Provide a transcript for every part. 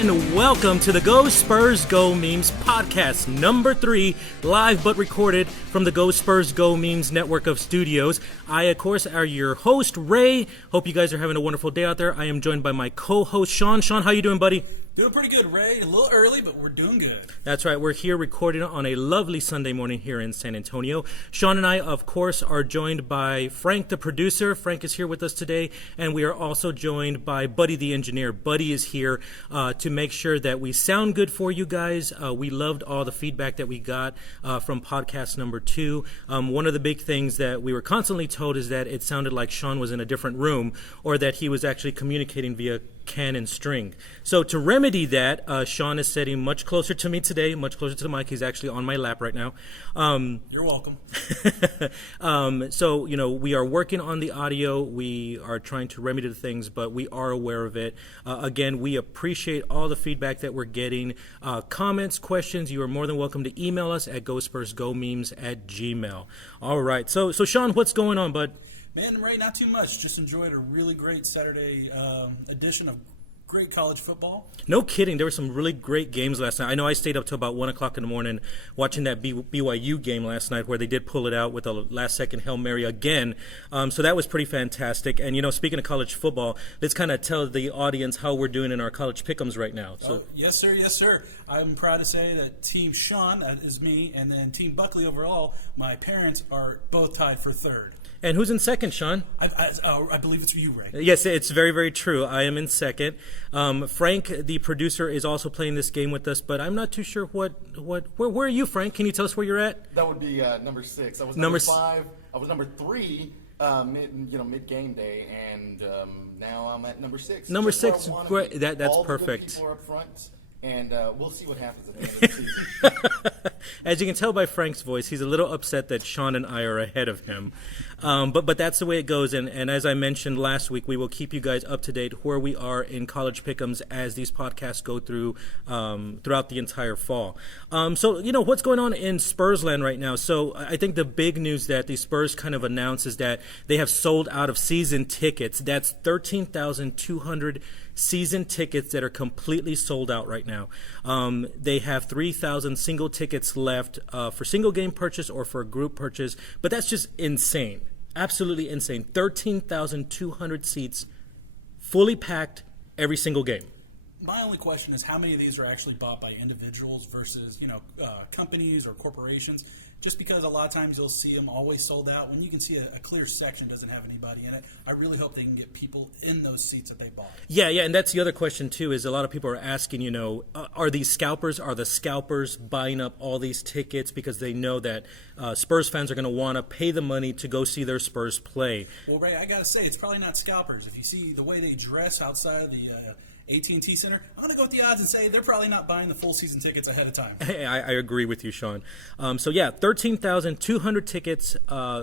and welcome to the Go Spurs Go Memes podcast, number 3, live but recorded from the Go Spurs Go Memes network of studios. I, of course, are your host, Ray. Hope you guys are having a wonderful day out there. I am joined by my co-host, Sean. Sean, how you doing, buddy? Doing pretty good, Ray. A little early, but we're doing good. That's right. We're here recording on a lovely Sunday morning here in San Antonio. Sean and I, of course, are joined by Frank, the producer. Frank is here with us today, and we are also joined by Buddy, the engineer. Buddy is here to make sure that we sound good for you guys. We loved all the feedback that we got from podcast number 2. One of the big things that we were constantly told is that it sounded like Sean was in a different room, or that he was actually communicating via can and string. So to remedy that, Sean is sitting much closer to me today, much closer to the mic. He's actually on my lap right now. You're welcome. So, we are working on the audio. We are trying to remedy the things, but we are aware of it. Again, we appreciate all the feedback that we're getting. Comments, questions, you are more than welcome to email us at gospursgomemes@gmail. All right. So Sean, what's going on, bud? Man, Ray, not too much. Just enjoyed a really great Saturday edition of great college football. No kidding. There were some really great games last night. I know I stayed up till about 1 o'clock in the morning watching that BYU game last night where they did pull it out with a last-second Hail Mary again. So that was pretty fantastic. And, speaking of college football, let's kind of tell the audience how we're doing in our college pick'ems right now. So, yes, sir. Yes, sir. I'm proud to say that Team Sean, that is me, and then Team Buckley overall, my parents are both tied for third. And who's in second, Sean? I believe it's you, Ray. Yes, it's very, very true. I am in second. Frank, the producer, is also playing this game with us, but I'm not too sure where are you, Frank? Can you tell us where you're at? That would be number 6. I was number 5. I was number 3 mid game day, and now I'm at number 6. Number 6, great. That's all perfect. The good people are up front. And we'll see what happens at the end of the season. As you can tell by Frank's voice, he's a little upset that Sean and I are ahead of him. But that's the way it goes. And as I mentioned last week, we will keep you guys up to date where we are in college pick'ems as these podcasts go through throughout the entire fall. So, what's going on in Spursland right now? So I think the big news that the Spurs kind of announced is that they have sold out of season tickets. That's 13,200 season tickets that are completely sold out right now. They have 3,000 single tickets left for single game purchase or for a group purchase, but that's just insane. Absolutely insane. 13,200 seats, fully packed every single game. My only question is how many of these are actually bought by individuals versus, companies or corporations? Just because a lot of times you'll see them always sold out. When you can see a clear section doesn't have anybody in it, I really hope they can get people in those seats that they bought. Yeah, and that's the other question too, is a lot of people are asking, are these scalpers, are the scalpers buying up all these tickets because they know that Spurs fans are going to want to pay the money to go see their Spurs play? Well, Ray, I got to say, it's probably not scalpers. If you see the way they dress outside of the AT&T Center, I'm going to go with the odds and say they're probably not buying the full season tickets ahead of time. Hey, I agree with you, Sean. 13,200 tickets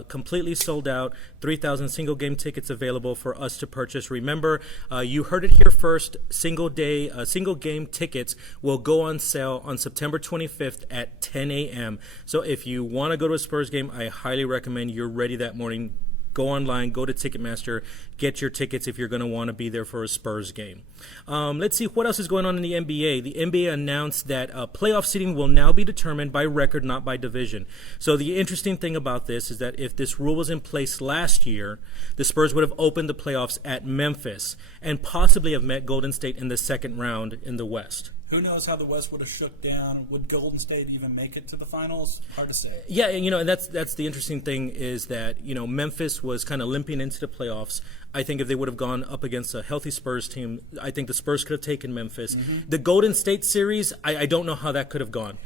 completely sold out, 3,000 single game tickets available for us to purchase. Remember, you heard it here first, single game tickets will go on sale on September 25th at 10 a.m. So if you want to go to a Spurs game, I highly recommend you're ready that morning. Go online, go to Ticketmaster, get your tickets if you're going to want to be there for a Spurs game. Let's see what else is going on in the NBA. The NBA announced that playoff seeding will now be determined by record, not by division. So the interesting thing about this is that if this rule was in place last year, the Spurs would have opened the playoffs at Memphis and possibly have met Golden State in the second round in the West. Who knows how the West would have shook down? Would Golden State even make it to the finals? Hard to say. Yeah, and that's the interesting thing is that, Memphis was kind of limping into the playoffs. I think if they would have gone up against a healthy Spurs team, I think the Spurs could have taken Memphis. Mm-hmm. The Golden State series, I don't know how that could have gone.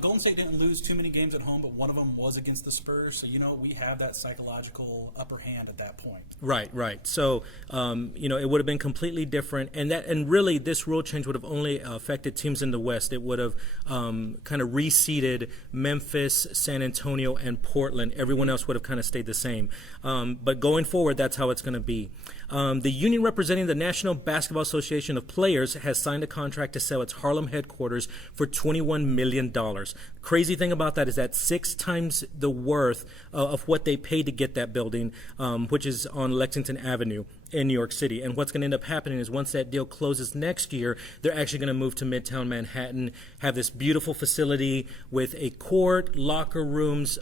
Golden State didn't lose too many games at home, but one of them was against the Spurs. So, we have that psychological upper hand at that point. Right. So, it would have been completely different. And really, this rule change would have only affected teams in the West. It would have kind of reseeded Memphis, San Antonio, and Portland. Everyone else would have kind of stayed the same. But going forward, that's how it's going to be. The union representing the National Basketball Association of Players has signed a contract to sell its Harlem headquarters for $21 million. Crazy thing about that is that 6 times the worth of what they paid to get that building, which is on Lexington Avenue. in New York City. And what's going to end up happening is once that deal closes next year, they're actually going to move to Midtown Manhattan, have this beautiful facility with a court, locker rooms,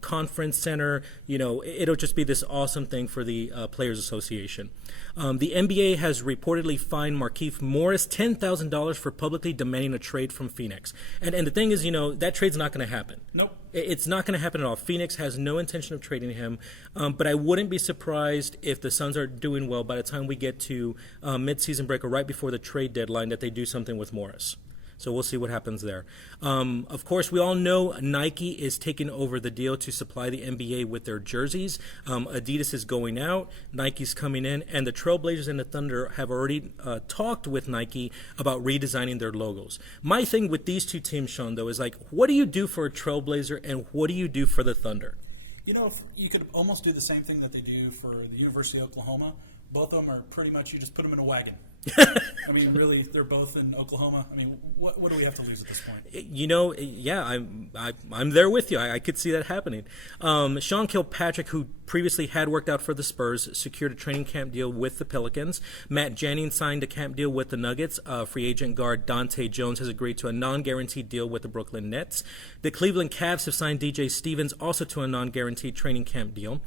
conference center. It'll just be this awesome thing for the Players Association. The NBA has reportedly fined Markieff Morris $10,000 for publicly demanding a trade from Phoenix. And the thing is, that trade's not going to happen. Nope. It's not going to happen at all. Phoenix has no intention of trading him, but I wouldn't be surprised if the Suns are doing well by the time we get to mid-season break or right before the trade deadline that they do something with Morris. So we'll see what happens there. Of course, we all know Nike is taking over the deal to supply the NBA with their jerseys. Adidas is going out, Nike's coming in, and the Trailblazers and the Thunder have already talked with Nike about redesigning their logos. My thing with these two teams, Sean, though, is what do you do for a Trailblazer and what do you do for the Thunder? If you could almost do the same thing that they do for the University of Oklahoma. Both of them are pretty much, you just put them in a wagon. I mean, really, they're both in Oklahoma. I mean, what do we have to lose at this point? Yeah, I'm there with you. I could see that happening. Sean Kilpatrick, who previously had worked out for the Spurs, secured a training camp deal with the Pelicans. Matt Jennings signed a camp deal with the Nuggets. Free agent guard Dante Jones has agreed to a non-guaranteed deal with the Brooklyn Nets. The Cleveland Cavs have signed DJ Stevens also to a non-guaranteed training camp deal.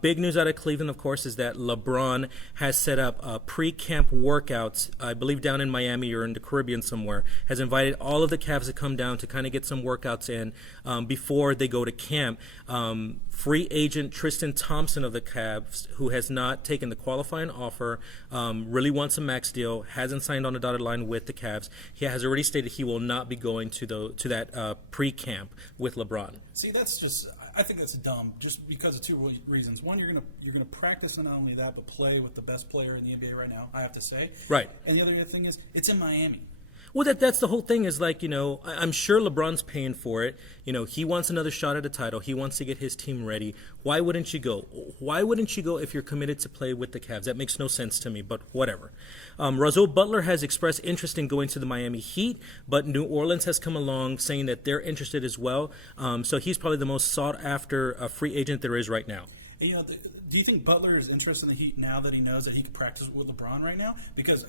Big news out of Cleveland, of course, is that LeBron has set up pre-camp workouts, I believe down in Miami or in the Caribbean somewhere, has invited all of the Cavs to come down to kind of get some workouts in before they go to camp. Free agent Tristan Thompson of the Cavs, who has not taken the qualifying offer, really wants a max deal, hasn't signed on a dotted line with the Cavs. He has already stated he will not be going to that pre-camp with LeBron. See, I think that's dumb, just because of two reasons. One, you're gonna practice, and not only that, but play with the best player in the NBA right now, I have to say. Right. And the other thing is, it's in Miami. Well, that's the whole thing is I'm sure LeBron's paying for it. He wants another shot at a title. He wants to get his team ready. Why wouldn't you go? Why wouldn't you go if you're committed to play with the Cavs? That makes no sense to me, but whatever. Rasul Butler has expressed interest in going to the Miami Heat, but New Orleans has come along saying that they're interested as well. So he's probably the most sought-after free agent there is right now. And, do you think Butler is interested in the Heat now that he knows that he can practice with LeBron right now? Because,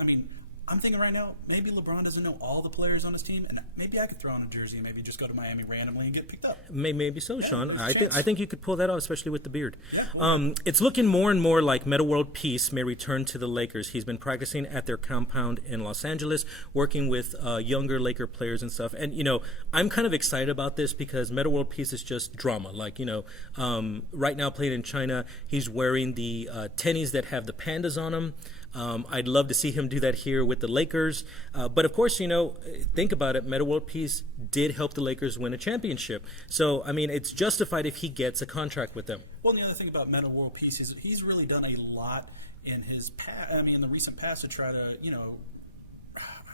I'm thinking right now, maybe LeBron doesn't know all the players on his team, and maybe I could throw on a jersey and maybe just go to Miami randomly and get picked up. Maybe so, Yeah, Sean. I think you could pull that off, especially with the beard. Yeah, it's looking more and more like Metta World Peace may return to the Lakers. He's been practicing at their compound in Los Angeles, working with younger Laker players and stuff. And, I'm kind of excited about this because Metta World Peace is just drama. Right now playing in China, he's wearing the tennies that have the pandas on them. I'd love to see him do that here with the Lakers. But, of course, think about it. Metta World Peace did help the Lakers win a championship. So, it's justified if he gets a contract with them. Well, the other thing about Metta World Peace is he's really done a lot in his in the recent past to try to,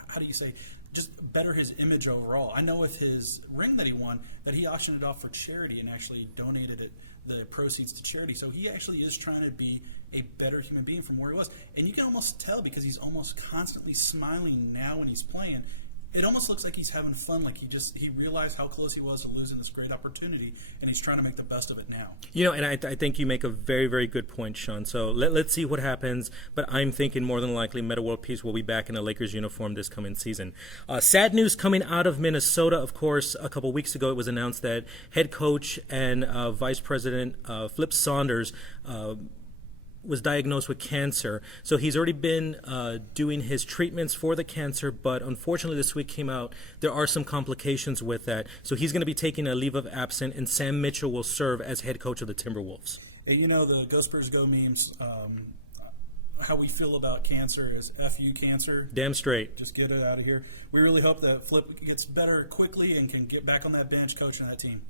how do you say, just better his image overall. I know with his ring that he won that he auctioned it off for charity and actually donated the proceeds to charity. So he actually is trying to be a better human being from where he was. And you can almost tell because he's almost constantly smiling now when he's playing. It almost looks like he's having fun, like he realized how close he was to losing this great opportunity, and he's trying to make the best of it now. And I think you make a very, very good point, Sean. So let's see what happens, but I'm thinking more than likely Metta World Peace will be back in a Lakers uniform this coming season. Sad news coming out of Minnesota, of course. A couple weeks ago it was announced that head coach and vice president Flip Saunders was diagnosed with cancer. So he's already been doing his treatments for the cancer, but unfortunately this week came out there are some complications with that. So he's going to be taking a leave of absence, and Sam Mitchell will serve as head coach of the Timberwolves. And the Go Spurs Go memes, how we feel about cancer is F you cancer. Damn straight. Just get it out of here. We really hope that Flip gets better quickly and can get back on that bench coaching that team.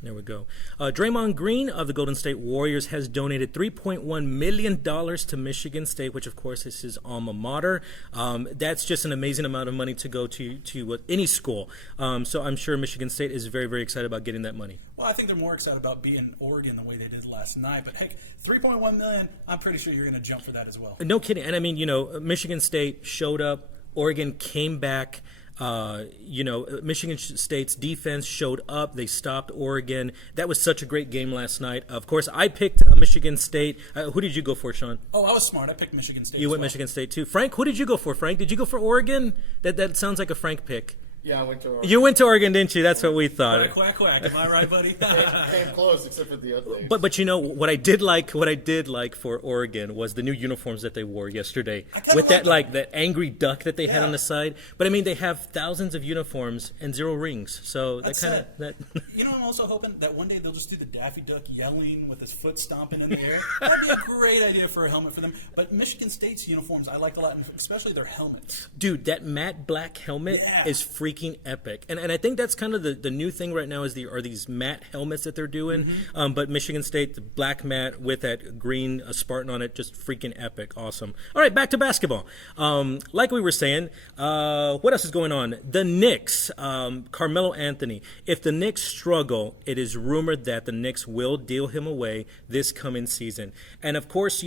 There we go. Draymond Green of the Golden State Warriors has donated $3.1 million to Michigan State, which, of course, is his alma mater. That's just an amazing amount of money to go to any school. So I'm sure Michigan State is very, very excited about getting that money. Well, I think they're more excited about beating Oregon the way they did last night. But, heck, $3.1 million, I'm pretty sure you're going to jump for that as well. No kidding. And, Michigan State showed up. Oregon came back. Michigan State's defense showed up. They stopped Oregon. That was such a great game last night. Of course, I picked Michigan State. Who did you go for, Sean? Oh, I was smart. I picked Michigan State. You went Michigan State too. Frank, who did you go for? Frank, did you go for Oregon? That sounds like a Frank pick. Yeah, I went to Oregon. You went to Oregon, didn't you? That's what we thought. Quack, quack, quack. Am I right, buddy? Came close, except for the other days. But what I did like for Oregon was the new uniforms that they wore yesterday with that angry duck that they had on the side. But I mean, they have thousands of uniforms and 0 rings, so that kind of that. I'm also hoping that one day they'll just do the Daffy Duck yelling with his foot stomping in the air. That'd be a great idea for a helmet for them. But Michigan State's uniforms I liked a lot, and especially their helmets. Dude, that matte black helmet is freaking epic, and I think that's kind of the new thing right now are these matte helmets that they're doing. But Michigan State, the black matte with that green Spartan on it, just freaking epic, awesome. All right, back to basketball. Like we were saying, what else is going on? The Knicks, Carmelo Anthony. If the Knicks struggle, it is rumored that the Knicks will deal him away this coming season. And of course,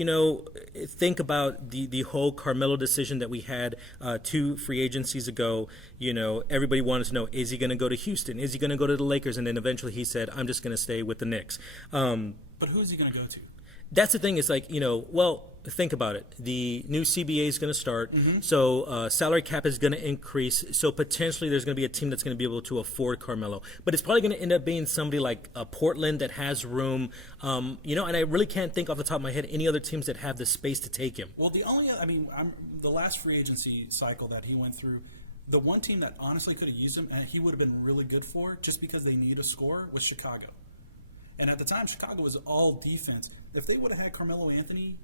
think about the whole Carmelo decision that we had 2 free agencies ago. Everybody wanted to know, is he going to go to Houston? Is he going to go to the Lakers? And then eventually he said, I'm just going to stay with the Knicks. But who's he going to go to? That's the thing. It's like, think about it. The new CBA is going to start, so salary cap is going to increase. So potentially there's going to be a team that's going to be able to afford Carmelo. But it's probably going to end up being somebody like Portland that has room. And I really can't think off the top of my head any other teams that have the space to take him. Well, the last free agency cycle that he went through, the one team that honestly could have used him and he would have been really good for just because they need a scorer was Chicago. And at the time, Chicago was all defense. If they would have had Carmelo Anthony,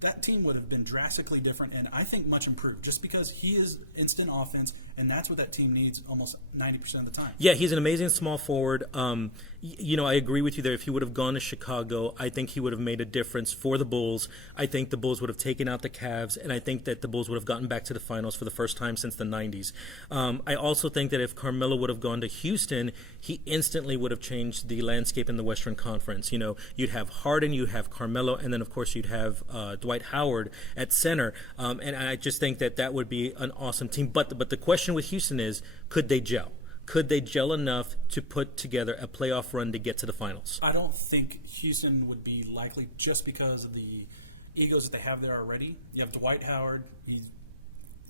that team would have been drastically different and I think much improved just because he is instant offense and that's what that team needs almost 90% of the time. Yeah, he's an amazing small forward. I agree with you there. If he would have gone to Chicago, I think he would have made a difference for the Bulls. I think the Bulls would have taken out the Cavs, and I think that the Bulls would have gotten back to the finals for the first time since the 90s. I also think that if Carmelo would have gone to Houston, he instantly would have changed the landscape in the Western Conference. You'd have Harden, you'd have Carmelo, and then, of course, you'd have Dwight Howard at center. And I just think that would be an awesome team. But the question with Houston is, could they gel? Could they gel enough to put together a playoff run to get to the finals? I don't think Houston would be likely just because of the egos that they have there already. You have Dwight Howard. He's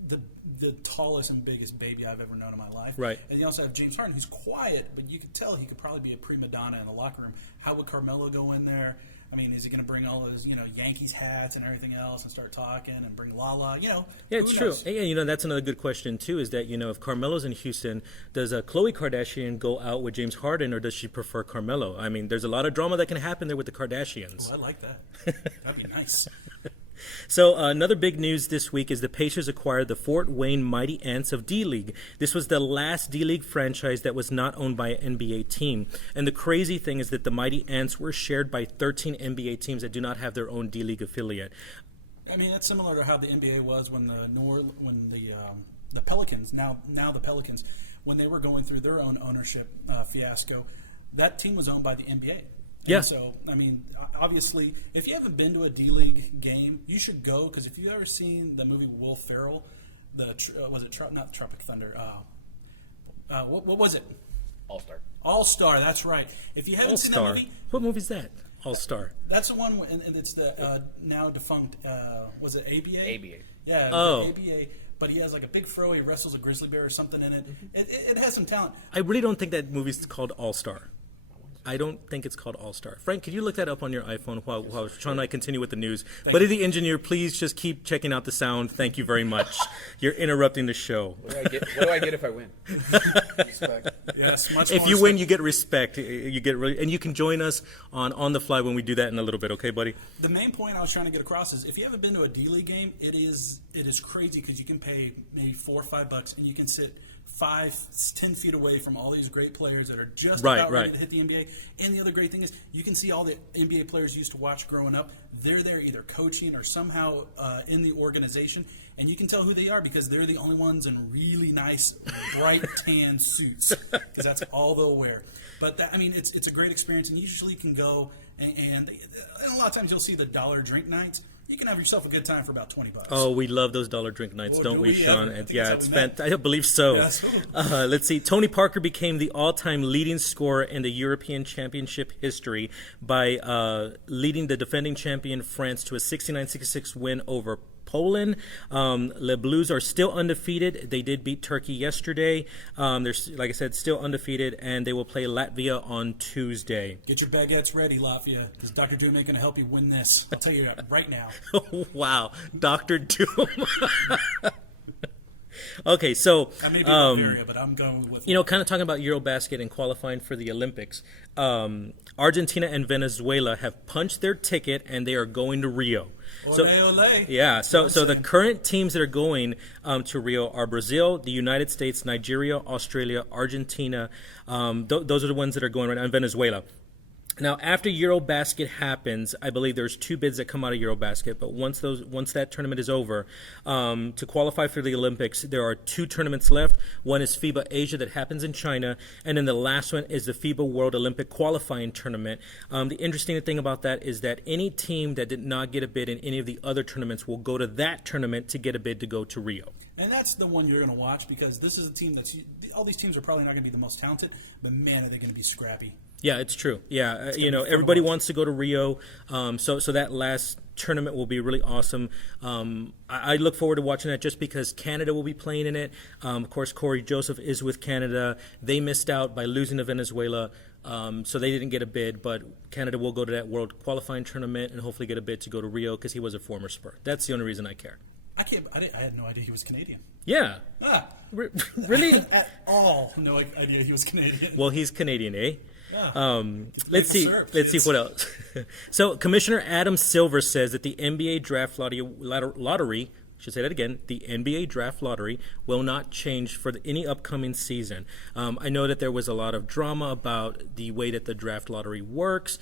the tallest and biggest baby I've ever known in my life. Right. And you also have James Harden, who's quiet, but you could tell he could probably be a prima donna in the locker room. How would Carmelo go in there? Is he going to bring all those, Yankees hats and everything else and start talking and bring Lala? Yeah, it's true. Yeah, that's another good question, too, is that, if Carmelo's in Houston, does Khloe Kardashian go out with James Harden or does she prefer Carmelo? There's a lot of drama that can happen there with the Kardashians. Oh, I like that. That'd be nice. So another big news this week is the Pacers acquired the Fort Wayne Mighty Ants of D-League. This was the last D-League franchise that was not owned by an NBA team. And the crazy thing is that the Mighty Ants were shared by 13 NBA teams that do not have their own D-League affiliate. That's similar to how the NBA was when the Pelicans, now the Pelicans, when they were going through their own ownership fiasco, that team was owned by the NBA. Yeah. So, obviously, if you haven't been to a D-League game, you should go, because if you've ever seen the movie Will Ferrell, not Tropic Thunder, what was it? All-Star. All-Star, that's right. If you haven't seen that movie... What movie's that? All-Star. That's the one, and it's the now defunct, was it ABA? ABA. Yeah, ABA. But he has like a big fro, he wrestles a grizzly bear or something in it. It has some talent. I really don't think that movie's called All-Star. I don't think it's called All-Star. Frank, could you look that up on your iPhone while Sean and I continue with the news? Buddy the engineer, please just keep checking out the sound. Thank you very much. You're interrupting the show. What do I get if I win? Respect. Yes, much If more you respect. win, you get respect. And you can join us on the fly when we do that in a little bit, okay, buddy? The main point I was trying to get across is if you haven't been to a D-League game, it is crazy because you can pay maybe $4 or $5 and you can sit 5-10 feet away from all these great players that are just about ready to hit the NBA. And the other great thing is you can see all the NBA players used to watch growing up. They're there either coaching or somehow in the organization. And you can tell who they are because they're the only ones in really nice, bright tan suits because that's all they'll wear. But it's a great experience, and you usually can go and a lot of times you'll see the dollar drink nights. you can have yourself a good time for about $20. Oh, we love those dollar drink nights, don't we, Sean? I think Yeah, that's it's how we met. fantastic. I believe so. Yes. Let's see. Tony Parker became the all-time leading scorer in the European Championship history by leading the defending champion France to a 69-66 win over Poland. Les Bleus are still undefeated. They did beat Turkey yesterday. They're, like I said, still undefeated, and they will play Latvia on Tuesday. Get your baguettes ready, Latvia, because Dr. Doom ain't going to help you win this. I'll tell you that right now. Wow, Dr. Doom. Okay, so I may be Bulgaria, but I'm going with kind of talking about Eurobasket and qualifying for the Olympics. Argentina and Venezuela have punched their ticket, and they are going to Rio. Ole. Yeah, so the current teams that are going to Rio are Brazil, the United States, Nigeria, Australia, Argentina. Those are the ones that are going right now, and Venezuela. Now, after Eurobasket happens, I believe there's 2 bids that come out of Eurobasket. But once that tournament is over, to qualify for the Olympics, there are 2 tournaments left. One is FIBA Asia that happens in China, and then the last one is the FIBA World Olympic Qualifying Tournament. The interesting thing about that is that any team that did not get a bid in any of the other tournaments will go to that tournament to get a bid to go to Rio. And that's the one you're going to watch, because this is a team all these teams are probably not going to be the most talented, but man, are they going to be scrappy. Yeah, it's true. Yeah, everybody wants to go to Rio, so that last tournament will be really awesome. I look forward to watching that just because Canada will be playing in it. Of course, Corey Joseph is with Canada. They missed out by losing to Venezuela, so they didn't get a bid, but Canada will go to that World Qualifying Tournament and hopefully get a bid to go to Rio because he was a former Spur. That's the only reason I care. I had no idea he was Canadian. Yeah. Really? At all. No idea he was Canadian. Well, he's Canadian, eh? Yeah. Let's see what else. So Commissioner Adam Silver says that the NBA draft lottery, I should say that again, the NBA draft lottery will not change for any upcoming season. I know that there was a lot of drama about the way that the draft lottery works.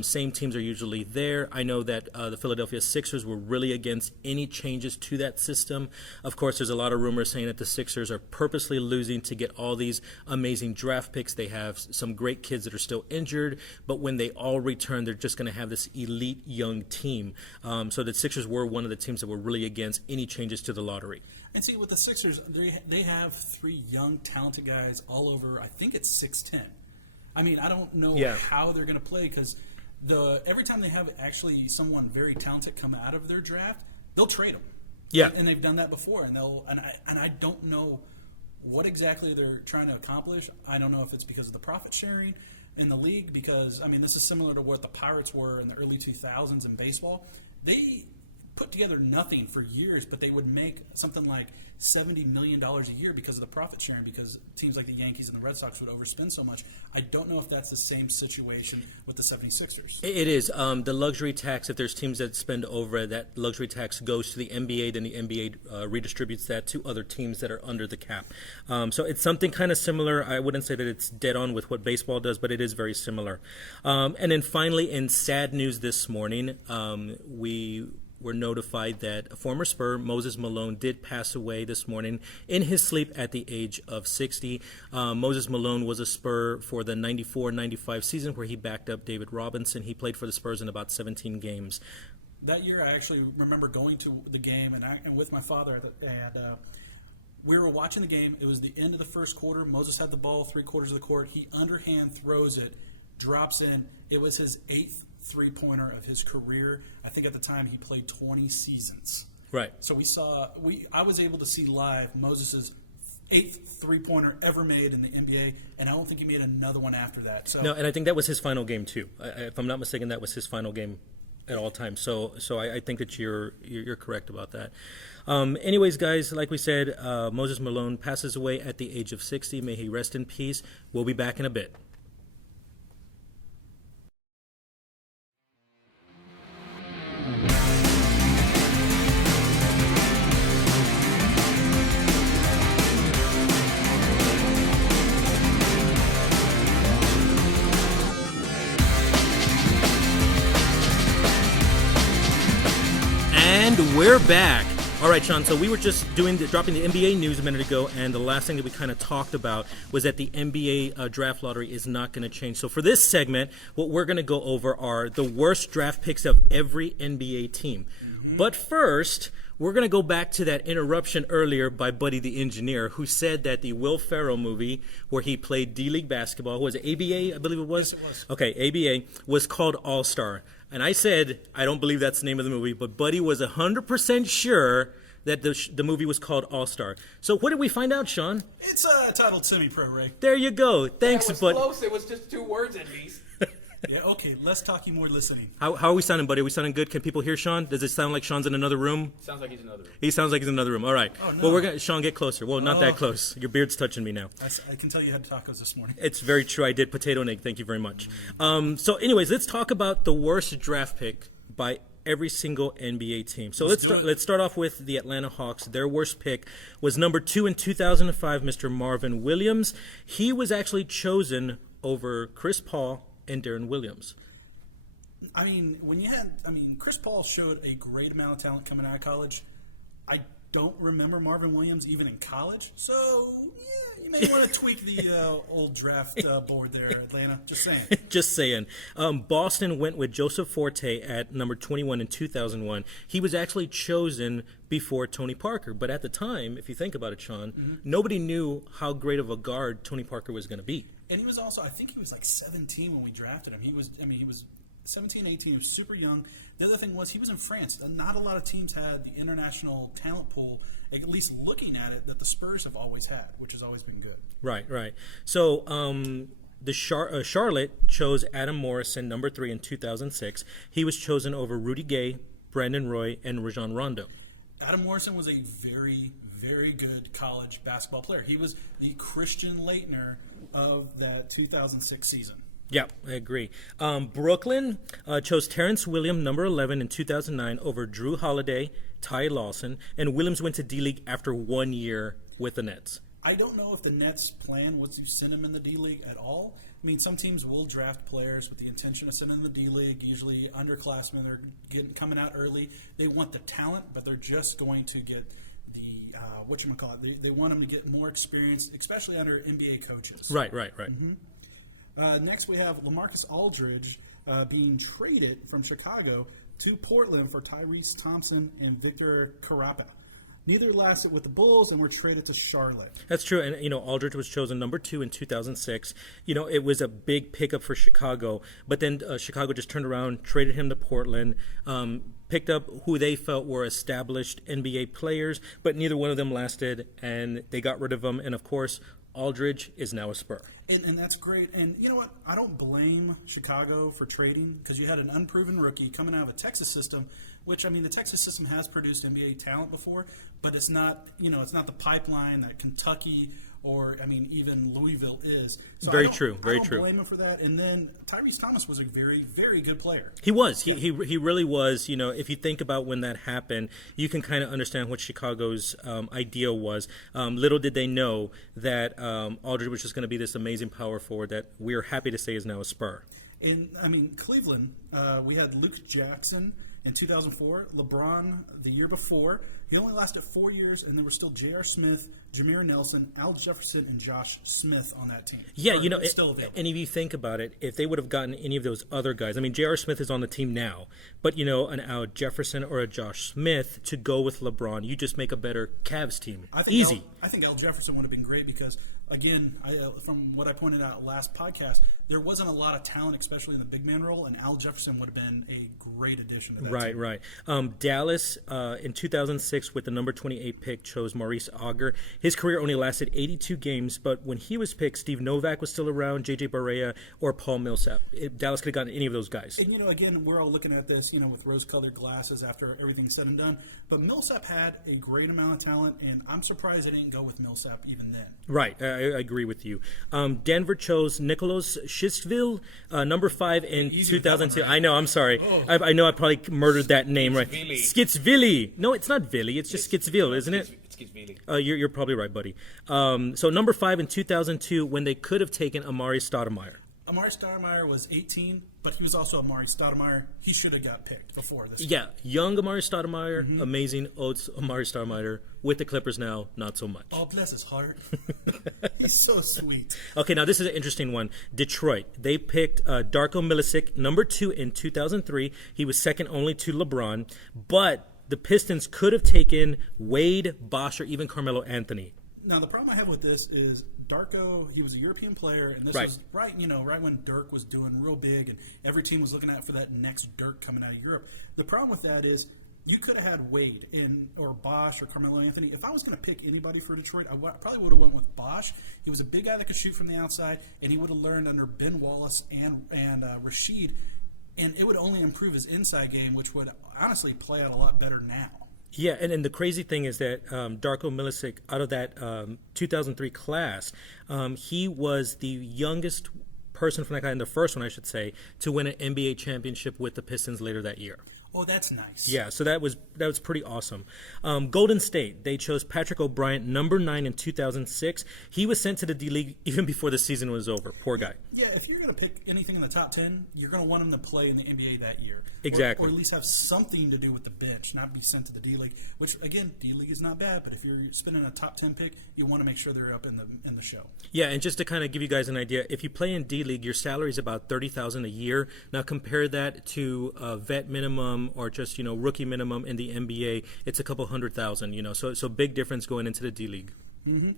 Same teams are usually there. I know that the Philadelphia Sixers were really against any changes to that system. Of course, there's a lot of rumors saying that the Sixers are purposely losing to get all these amazing draft picks. They have some great kids that are still injured, but when they all return, they're just going to have this elite young team. So the Sixers were one of the teams that were really against any changes to the lottery. And see, with the Sixers, they have 3 young, talented guys all over, I think it's 6'10". I mean, I don't know how they're going to play, because every time they have actually someone very talented come out of their draft, they'll trade them. Yeah. And they've done that before, and I don't know what exactly they're trying to accomplish. I don't know if it's because of the profit sharing in the league, because, I mean, this is similar to what the Pirates were in the early 2000s in baseball. They put together nothing for years, but they would make something like $70 million a year because of the profit sharing, because teams like the Yankees and the Red Sox would overspend so much. I don't know if that's the same situation with the 76ers. It is. The luxury tax, if there's teams that spend over, that luxury tax goes to the NBA, then the NBA redistributes that to other teams that are under the cap. So it's something kind of similar. I wouldn't say that it's dead on with what baseball does, but it is very similar. And then finally, in sad news this morning, we were notified that a former Spur, Moses Malone, did pass away this morning in his sleep at the age of 60. Moses Malone was a Spur for the 94-95 season, where he backed up David Robinson. He played for the Spurs in about 17 games. That year, I actually remember going to the game and with my father, and we were watching the game. It was the end of the first quarter. Moses had the ball 3/4 of the court. He underhand throws it, drops in. It was his 8th three-pointer of his career. I think at the time he played 20 seasons. Right. So I was able to see live Moses' 8th three-pointer ever made in the NBA, and I don't think he made another one after that. So no, and I think that was his final game too. If I'm not mistaken, that was his final game at all times. So I think that you're correct about that. Anyways, guys, like we said, Moses Malone passes away at the age of 60. May he rest in peace. We'll be back in a bit. And we're back. All right, Sean, so we were just dropping the NBA news a minute ago, and the last thing that we kind of talked about was that the NBA draft lottery is not going to change. So for this segment, what we're going to go over are the worst draft picks of every NBA team. But first, we're going to go back to that interruption earlier by Buddy the Engineer, who said that the Will Ferrell movie where he played D-League basketball, was it ABA, I believe it was? Yes, it was. Okay, ABA, was called All-Star. And I said, I don't believe that's the name of the movie, but Buddy was 100% sure that the movie was called All-Star. So what did we find out, Sean? It's titled Semi-Pro, Ray. There you go. Thanks, That was Buddy. close. It was just 2 words at least. Yeah, okay, less talking, more listening. How are we sounding, Buddy? Are we sounding good? Can people hear Sean? Does it sound like Sean's in another room? Sounds like he's in another room. He sounds like he's in another room. All right. Oh, no. Well, we're gonna Sean, get closer. Well, not that Oh. close. Your beard's touching me now. I can tell you had tacos this morning. It's very true. I did potato and egg. Thank you very much. So, anyways, let's talk about the worst draft pick by every single NBA team. So Let's do it. let's start off with the Atlanta Hawks. Their worst pick was number 2 in 2005, Mr. Marvin Williams. He was actually chosen over Chris Paul and Darren Williams. Chris Paul showed a great amount of talent coming out of college. I don't remember Marvin Williams even in college, so yeah, you may want to tweak the old draft board there, Atlanta. Just saying. Just saying. Boston went with Joseph Forte at number 21 in 2001. He was actually chosen before Tony Parker, but at the time, if you think about it, Sean, nobody knew how great of a guard Tony Parker was going to be. And he was also, I think he was like 17 when we drafted him. He was 17, 18, he was super young. The other thing was he was in France. Not a lot of teams had the international talent pool, at least looking at it, that the Spurs have always had, which has always been good. Right. So Charlotte chose Adam Morrison, number 3 in 2006. He was chosen over Rudy Gay, Brandon Roy, and Rajon Rondo. Adam Morrison was a very, very good college basketball player. He was the Christian Laettner of that 2006 season. Yeah, I agree. Brooklyn chose Terrence Williams, number 11 in 2009, over Drew Holiday, Ty Lawson, and Williams went to D-League after 1 year with the Nets. I don't know if the Nets' plan was to send him in the D-League at all. I mean, some teams will draft players with the intention of sending them in the D-League, usually underclassmen. They're coming out early. They want the talent, but they're just going to get the they want them to get more experience, especially under NBA coaches. Right. Next, we have LaMarcus Aldridge being traded from Chicago to Portland for Tyrese Thompson and Victor Carapa. Neither lasted with the Bulls and were traded to Charlotte. That's true. And, Aldridge was chosen number 2 in 2006. It was a big pickup for Chicago. But then Chicago just turned around, traded him to Portland, picked up who they felt were established NBA players, but neither one of them lasted, and they got rid of them. And, of course, Aldridge is now a Spur. And that's great. And you know what? I don't blame Chicago for trading because you had an unproven rookie coming out of a Texas system, which, the Texas system has produced NBA talent before, but it's not, it's not the pipeline that Kentucky or, even Louisville is. So Very true. I don't blame him for that. And then Tyrese Thomas was a very, very good player. He was. He really was. If you think about when that happened, you can kind of understand what Chicago's idea was. Little did they know that Aldridge was just going to be this amazing power forward that we're happy to say is now a Spur. And, Cleveland, we had Luke Jackson in 2004, LeBron the year before. He only lasted 4 years, and there were still J.R. Smith, Jameer Nelson, Al Jefferson, and Josh Smith on that team. Yeah, still available. And if you think about it, if they would have gotten any of those other guys, J.R. Smith is on the team now, but, an Al Jefferson or a Josh Smith to go with LeBron, you just make a better Cavs team. Easy. I think Al Jefferson would have been great because, again, from what I pointed out last podcast, there wasn't a lot of talent, especially in the big man role, and Al Jefferson would have been a great addition to that team. Right. Dallas, in 2006, with the number 28 pick, chose Maurice Auger. His career only lasted 82 games, but when he was picked, Steve Novak was still around, J.J. Barea, or Paul Millsap. Dallas could have gotten any of those guys. And, again, we're all looking at this, with rose-colored glasses after everything's said and done. But Millsap had a great amount of talent, and I'm surprised they didn't go with Millsap even then. Right. I agree with you. Denver chose Nicholas Schistville, number 5 in 2002. Right? I know. I'm sorry. Oh. I know I probably murdered that name. Right. Skitsville. No, it's not Villy. It's just Skitsville, isn't it? It's Skitsville. You're probably right, buddy. So number 5 in 2002, when they could have taken Amari Stoudemire. Amari Stoudemire was 18, but he was also Amari Stoudemire. He should have got picked before this. Yeah, young Amari Stoudemire, amazing old Amari Stoudemire. With the Clippers now, not so much. Oh, bless his heart. He's so sweet. Okay, now this is an interesting one. Detroit, they picked Darko Milicic, number 2 in 2003. He was second only to LeBron, but the Pistons could have taken Wade, Bosh, or even Carmelo Anthony. Now, the problem I have with this is Darko, he was a European player, and this Right. was right when Dirk was doing real big, and every team was looking out for that next Dirk coming out of Europe. The problem with that is you could have had Wade or Bosh or Carmelo Anthony. If I was going to pick anybody for Detroit, I probably would have went with Bosh. He was a big guy that could shoot from the outside, and he would have learned under Ben Wallace and Rashid, and it would only improve his inside game, which would honestly play out a lot better now. Yeah, and the crazy thing is that Darko Milicic, out of that 2003 class, he was the youngest person from that guy, in the first one, I should say, to win an NBA championship with the Pistons later that year. Oh, that's nice. Yeah, so that was pretty awesome. Golden State, they chose Patrick O'Brien, number 9 in 2006. He was sent to the D-League even before the season was over. Poor guy. Yeah, if you're going to pick anything in the top 10, you're going to want him to play in the NBA that year. Exactly. Or at least have something to do with the bench, not be sent to the D-League, which, again, D-League is not bad, but if you're spending a top 10 pick, you want to make sure they're up in the show. Yeah, and just to kind of give you guys an idea, if you play in D-League, your salary is about $30,000 a year. Now compare that to a vet minimum or just, rookie minimum in the NBA. It's a couple $100,000, so big difference going into the D-League. Mm-hmm.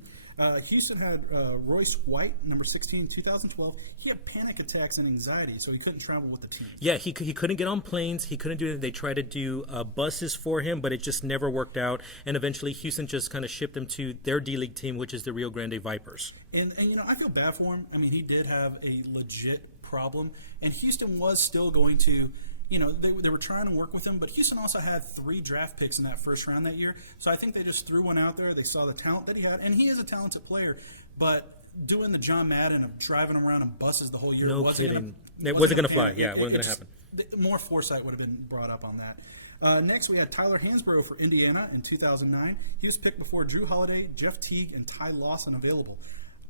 Houston had Royce White, number 16, 2012. He had panic attacks and anxiety, so he couldn't travel with the team. Yeah, he couldn't get on planes. He couldn't do anything. They tried to do buses for him, but it just never worked out. And eventually, Houston just kind of shipped him to their D-League team, which is the Rio Grande Vipers. And I feel bad for him. I mean, he did have a legit problem, and Houston was still going to. They were trying to work with him, but Houston also had 3 draft picks in that first round that year. So I think they just threw one out there. They saw the talent that he had, and he is a talented player. But doing the John Madden of driving around in buses the whole year No wasn't kidding. Gonna, It wasn't going to pan. fly. Yeah, it wasn't going to happen. More foresight would have been brought up on that. Next, we had Tyler Hansbrough for Indiana in 2009. He was picked before Drew Holiday, Jeff Teague, and Ty Lawson available.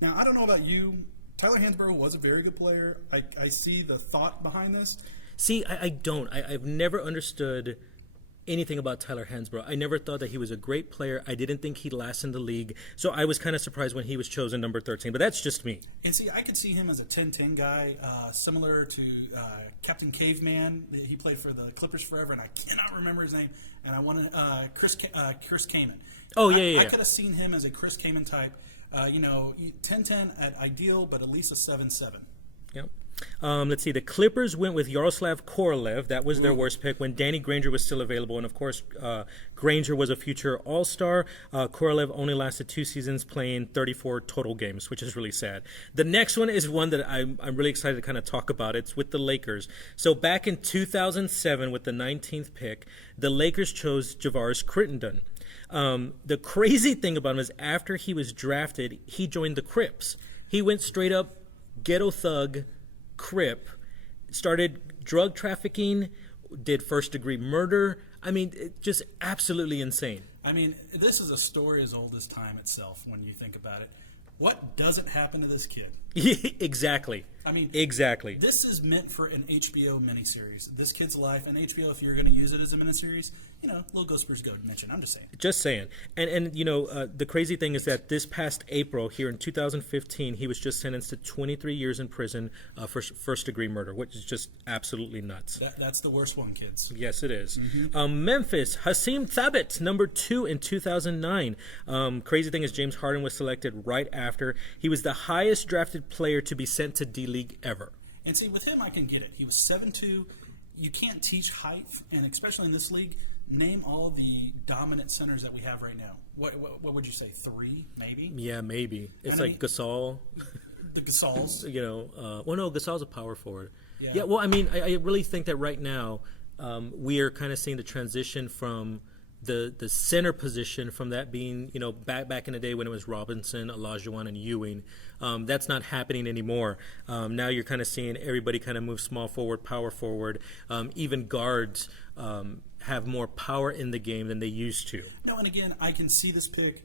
Now, I don't know about you. Tyler Hansbrough was a very good player. I see the thought behind this. See, I don't. I've never understood anything about Tyler Hansbrough. I never thought that he was a great player. I didn't think he'd last in the league. So I was kind of surprised when he was chosen number 13. But that's just me. And see, I could see him as a 10-10 guy, similar to Captain Caveman. He played for the Clippers forever, and I cannot remember his name. And I wanted Chris Kaman. Oh, yeah. I could have seen him as a Chris Kaman type. 10-10 at ideal, but at least a 7-7. Yep. Let's see. The Clippers went with Yaroslav Korolev. That was their worst pick when Danny Granger was still available. And, of course, Granger was a future All-Star. Korolev only lasted 2 seasons playing 34 total games, which is really sad. The next one is one that I'm really excited to kind of talk about. It's with the Lakers. So back in 2007 with the 19th pick, the Lakers chose Javaris Crittenden. The crazy thing about him is after he was drafted, he joined the Crips. He went straight up ghetto thug, Crip, started drug trafficking, did first-degree murder. I mean, just absolutely insane. I mean, this is a story as old as time itself when you think about it. What doesn't happen to this kid? Exactly. I mean, exactly. This is meant for an HBO miniseries. This kid's life, and HBO, if you're going to use it as a miniseries, little Go Spurs Go mention. I'm just saying. Just saying. And the crazy thing is that this past April, here in 2015, he was just sentenced to 23 years in prison for first-degree murder, which is just absolutely nuts. That's the worst one, kids. Yes, it is. Mm-hmm. Memphis, Hassim Thabit, number 2 in 2009. Crazy thing is James Harden was selected right after. He was the highest drafted player to be sent to D-League ever. And see, with him, I can get it. He was 7'2". You can't teach height, and especially in this league, name all the dominant centers that we have right now. What would you say, 3, maybe? Yeah, maybe. It's like Gasol. The Gasols. No, Gasol's a power forward. Yeah, well, I mean, I really think that right now we are kind of seeing the transition from the center position, from that being, back in the day when it was Robinson, Olajuwon, and Ewing. That's not happening anymore. Now you're kind of seeing everybody kind of move small forward, power forward. Even guards have more power in the game than they used to. No, and again, I can see this pick.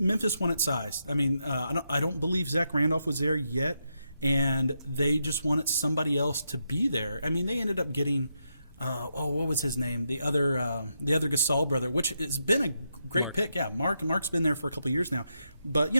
Memphis won its size. I mean, I don't believe Zach Randolph was there yet, and they just wanted somebody else to be there. I mean, they ended up getting what was his name? The other Gasol brother, which has been a great pick. Yeah, Mark's been there for a couple of years now. But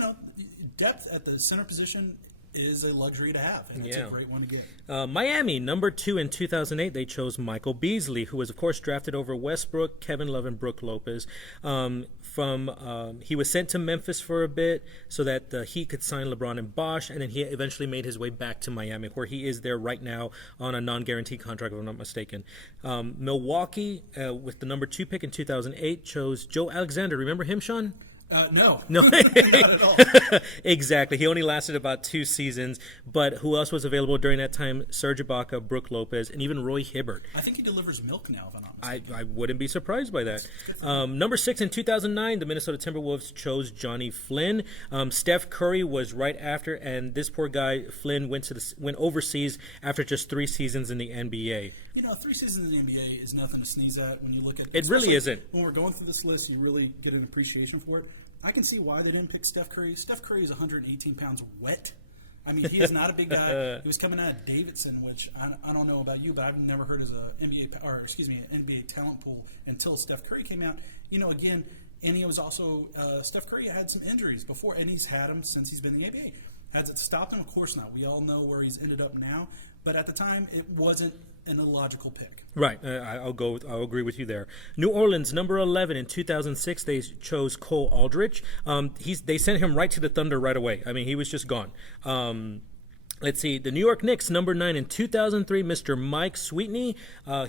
depth at the center position is a luxury to have, and it's a great one to get. Miami, number 2 in 2008, they chose Michael Beasley, who was, of course, drafted over Westbrook, Kevin Love, and Brook Lopez. He was sent to Memphis for a bit so that the Heat could sign LeBron and Bosh, and then he eventually made his way back to Miami, where he is there right now on a non-guaranteed contract, if I'm not mistaken. Milwaukee, with the number 2 pick in 2008, chose Joe Alexander. Remember him, Sean? No. No. Not at all. Exactly. He only lasted about 2 seasons. But who else was available during that time? Serge Ibaka, Brook Lopez, and even Roy Hibbert. I think he delivers milk now, if I'm not mistaken. I wouldn't be surprised by that. Number 6 in 2009, the Minnesota Timberwolves chose Johnny Flynn. Steph Curry was right after, and this poor guy, Flynn, went overseas after just 3 seasons in the NBA. 3 seasons in the NBA is nothing to sneeze at when you look at it. Really isn't. When we're going through this list, you really get an appreciation for it. I can see why they didn't pick Steph Curry. Steph Curry is 118 pounds wet. I mean, he is not a big guy. He was coming out of Davidson, which I don't know about you, but I've never heard as an NBA talent pool until Steph Curry came out. Again, and he was also Steph Curry had some injuries before, and he's had them since he's been in the NBA. Has it stopped him? Of course not. We all know where he's ended up now, but at the time, it wasn't an illogical pick. Right. I'll agree with you there. New Orleans, number 11 in 2006, they chose Cole Aldrich. They sent him right to the Thunder right away. I mean, he was just gone. Let's see. The New York Knicks, number 9 in 2003, Mr. Mike Sweetney.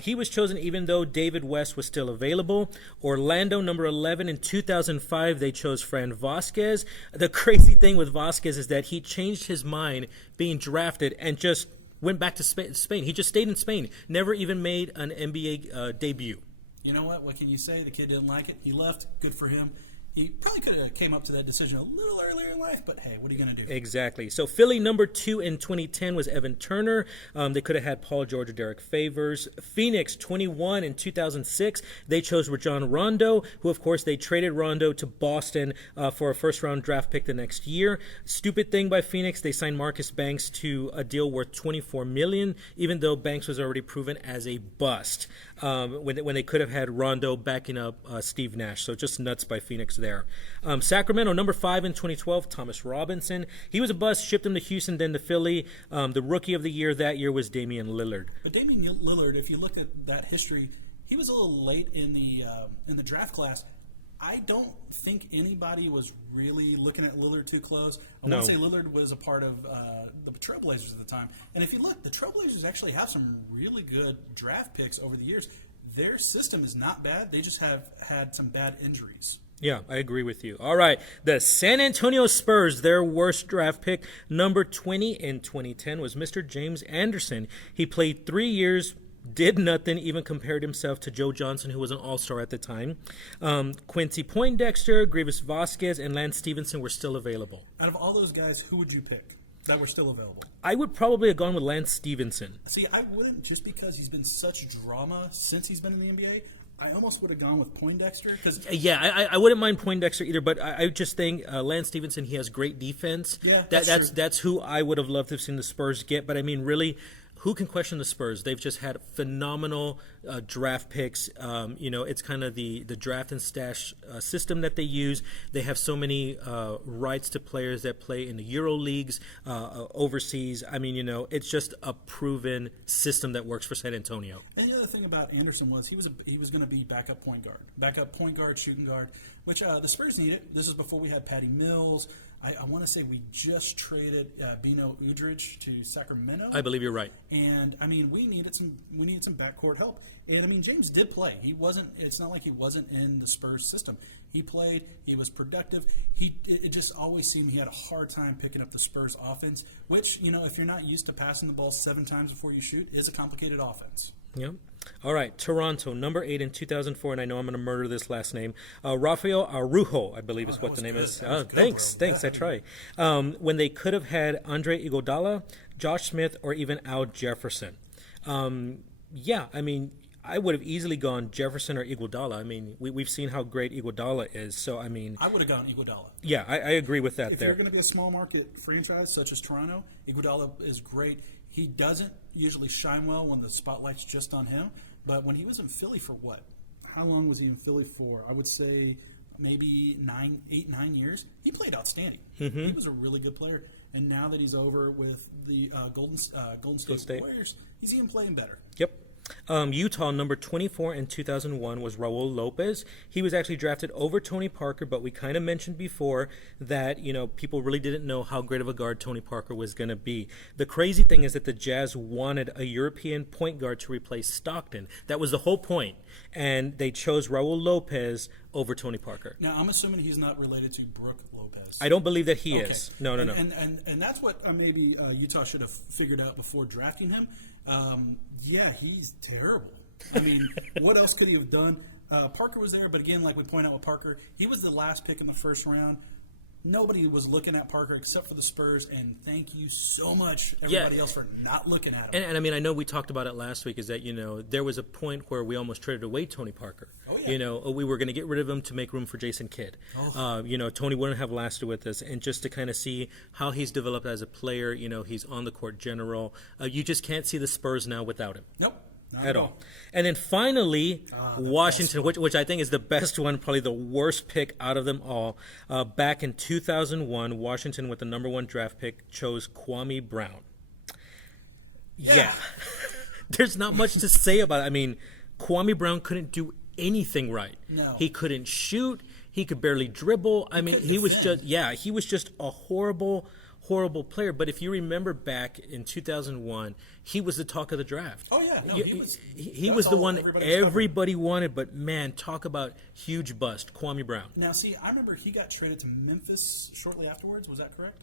He was chosen even though David West was still available. Orlando, number 11 in 2005, they chose Fran Vasquez. The crazy thing with Vasquez is that he changed his mind being drafted and just went back to Spain. He just stayed in Spain. Never even made an NBA debut. You know what? What can you say? The kid didn't like it. He left. Good for him. He probably could have came up to that decision a little earlier in life, but hey, what are you going to do? Exactly. So Philly number 2 in 2010 was Evan Turner. They could have had Paul George or Derek Favors. Phoenix 21 in 2006. They chose Rajon Rondo, who of course they traded Rondo to Boston for a first-round draft pick the next year. Stupid thing by Phoenix, they signed Marcus Banks to a deal worth $24 million, even though Banks was already proven as a bust. When they could have had Rondo backing up Steve Nash. So just nuts by Phoenix there. Sacramento, number 5 in 2012, Thomas Robinson. He was a bust, shipped him to Houston, then to Philly. The rookie of the year that year was Damian Lillard. But Damian Lillard, if you look at that history, he was a little late in the draft class. I don't think anybody was really looking at Lillard too close. I want to say Lillard was a part of the Trailblazers at the time. And if you look, the Trailblazers actually have some really good draft picks over the years. Their system is not bad. They just have had some bad injuries. Yeah, I agree with you. All right, the San Antonio Spurs, their worst draft pick, number 20 in 2010, was Mr. James Anderson. He played 3 years, did nothing, even compared himself to Joe Johnson, who was an all-star at the time. Quincy Poindexter, Grievous Vasquez, and Lance Stevenson were still available. Out of all those guys, who would you pick that were still available? I would probably have gone with Lance Stevenson. See, I wouldn't, just because he's been such drama since he's been in the NBA. I almost would have gone with Poindexter. Yeah, I wouldn't mind Poindexter either, but I just think Lance Stevenson, he has great defense. Yeah, that's who I would have loved to have seen the Spurs get. But I mean, really, who can question the Spurs? They've just had phenomenal draft picks. It's kind of the draft and stash system that they use. They have so many rights to players that play in the Euro leagues, overseas. I mean, it's just a proven system that works for San Antonio. And the other thing about Anderson was he was going to be backup point guard, shooting guard, which the Spurs needed. This is before we had Patty Mills. I want to say we just traded Bino Udrich to Sacramento. I believe you're right. And I mean, we needed some backcourt help. And I mean, James did play. It's not like he wasn't in the Spurs system. He played. He was productive. It just always seemed he had a hard time picking up the Spurs offense, which if you're not used to passing the ball 7 times before you shoot, is a complicated offense. Yeah. All right, Toronto, number 8 in 2004, and I know I'm going to murder this last name. Rafael Arujo, I believe is what the name is. Thanks, I try. When they could have had Andre Iguodala, Josh Smith, or even Al Jefferson. I mean, I would have easily gone Jefferson or Iguodala. I mean, we've seen how great Iguodala is, so I mean... I would have gone Iguodala. Yeah, I agree with that there. If you're going to be a small market franchise such as Toronto, Iguodala is great. He doesn't usually shine well when the spotlight's just on him, but when he was in Philly for what? How long was he in Philly for? I would say maybe 8, 9 years. He played outstanding. Mm-hmm. He was a really good player. and now that he's over with the Golden State Warriors, he's even playing better. Yep. Utah, number 24 in 2001 was Raul Lopez. He was actually drafted over Tony Parker, but we kind of mentioned before that, people really didn't know how great of a guard Tony Parker was going to be. The crazy thing is that the Jazz wanted a European point guard to replace Stockton. That was the whole point, and they chose Raul Lopez over Tony Parker. Now, I'm assuming he's not related to Brooke Lopez. I don't believe that he is. No. And that's what maybe Utah should have figured out before drafting him. He's terrible. I mean, what else could he have done? Parker was there, but again, like we point out with Parker, he was the last pick in the first round. Nobody was looking at Parker except for the Spurs, and thank you so much, everybody else, for not looking at him. And I mean, I know we talked about it last week, is that, there was a point where we almost traded away Tony Parker. Oh, yeah. We were going to get rid of him to make room for Jason Kidd. Tony wouldn't have lasted with us, and just to kind of see how he's developed as a player, he's on the court general. You just can't see the Spurs now without him. Nope. Not at all. And then finally, Washington, which I think is the best one, probably the worst pick out of them all. Back in 2001, Washington, with the number 1 draft pick, chose Kwame Brown. Yeah. There's not much to say about it. I mean, Kwame Brown couldn't do anything right. No. He couldn't shoot. He could barely dribble. I mean, he was just a horrible player. But if you remember back in 2001, he was the talk of the draft. Oh, yeah. No, he was the one everybody wanted. But, man, talk about huge bust, Kwame Brown. Now, see, I remember he got traded to Memphis shortly afterwards. Was that correct?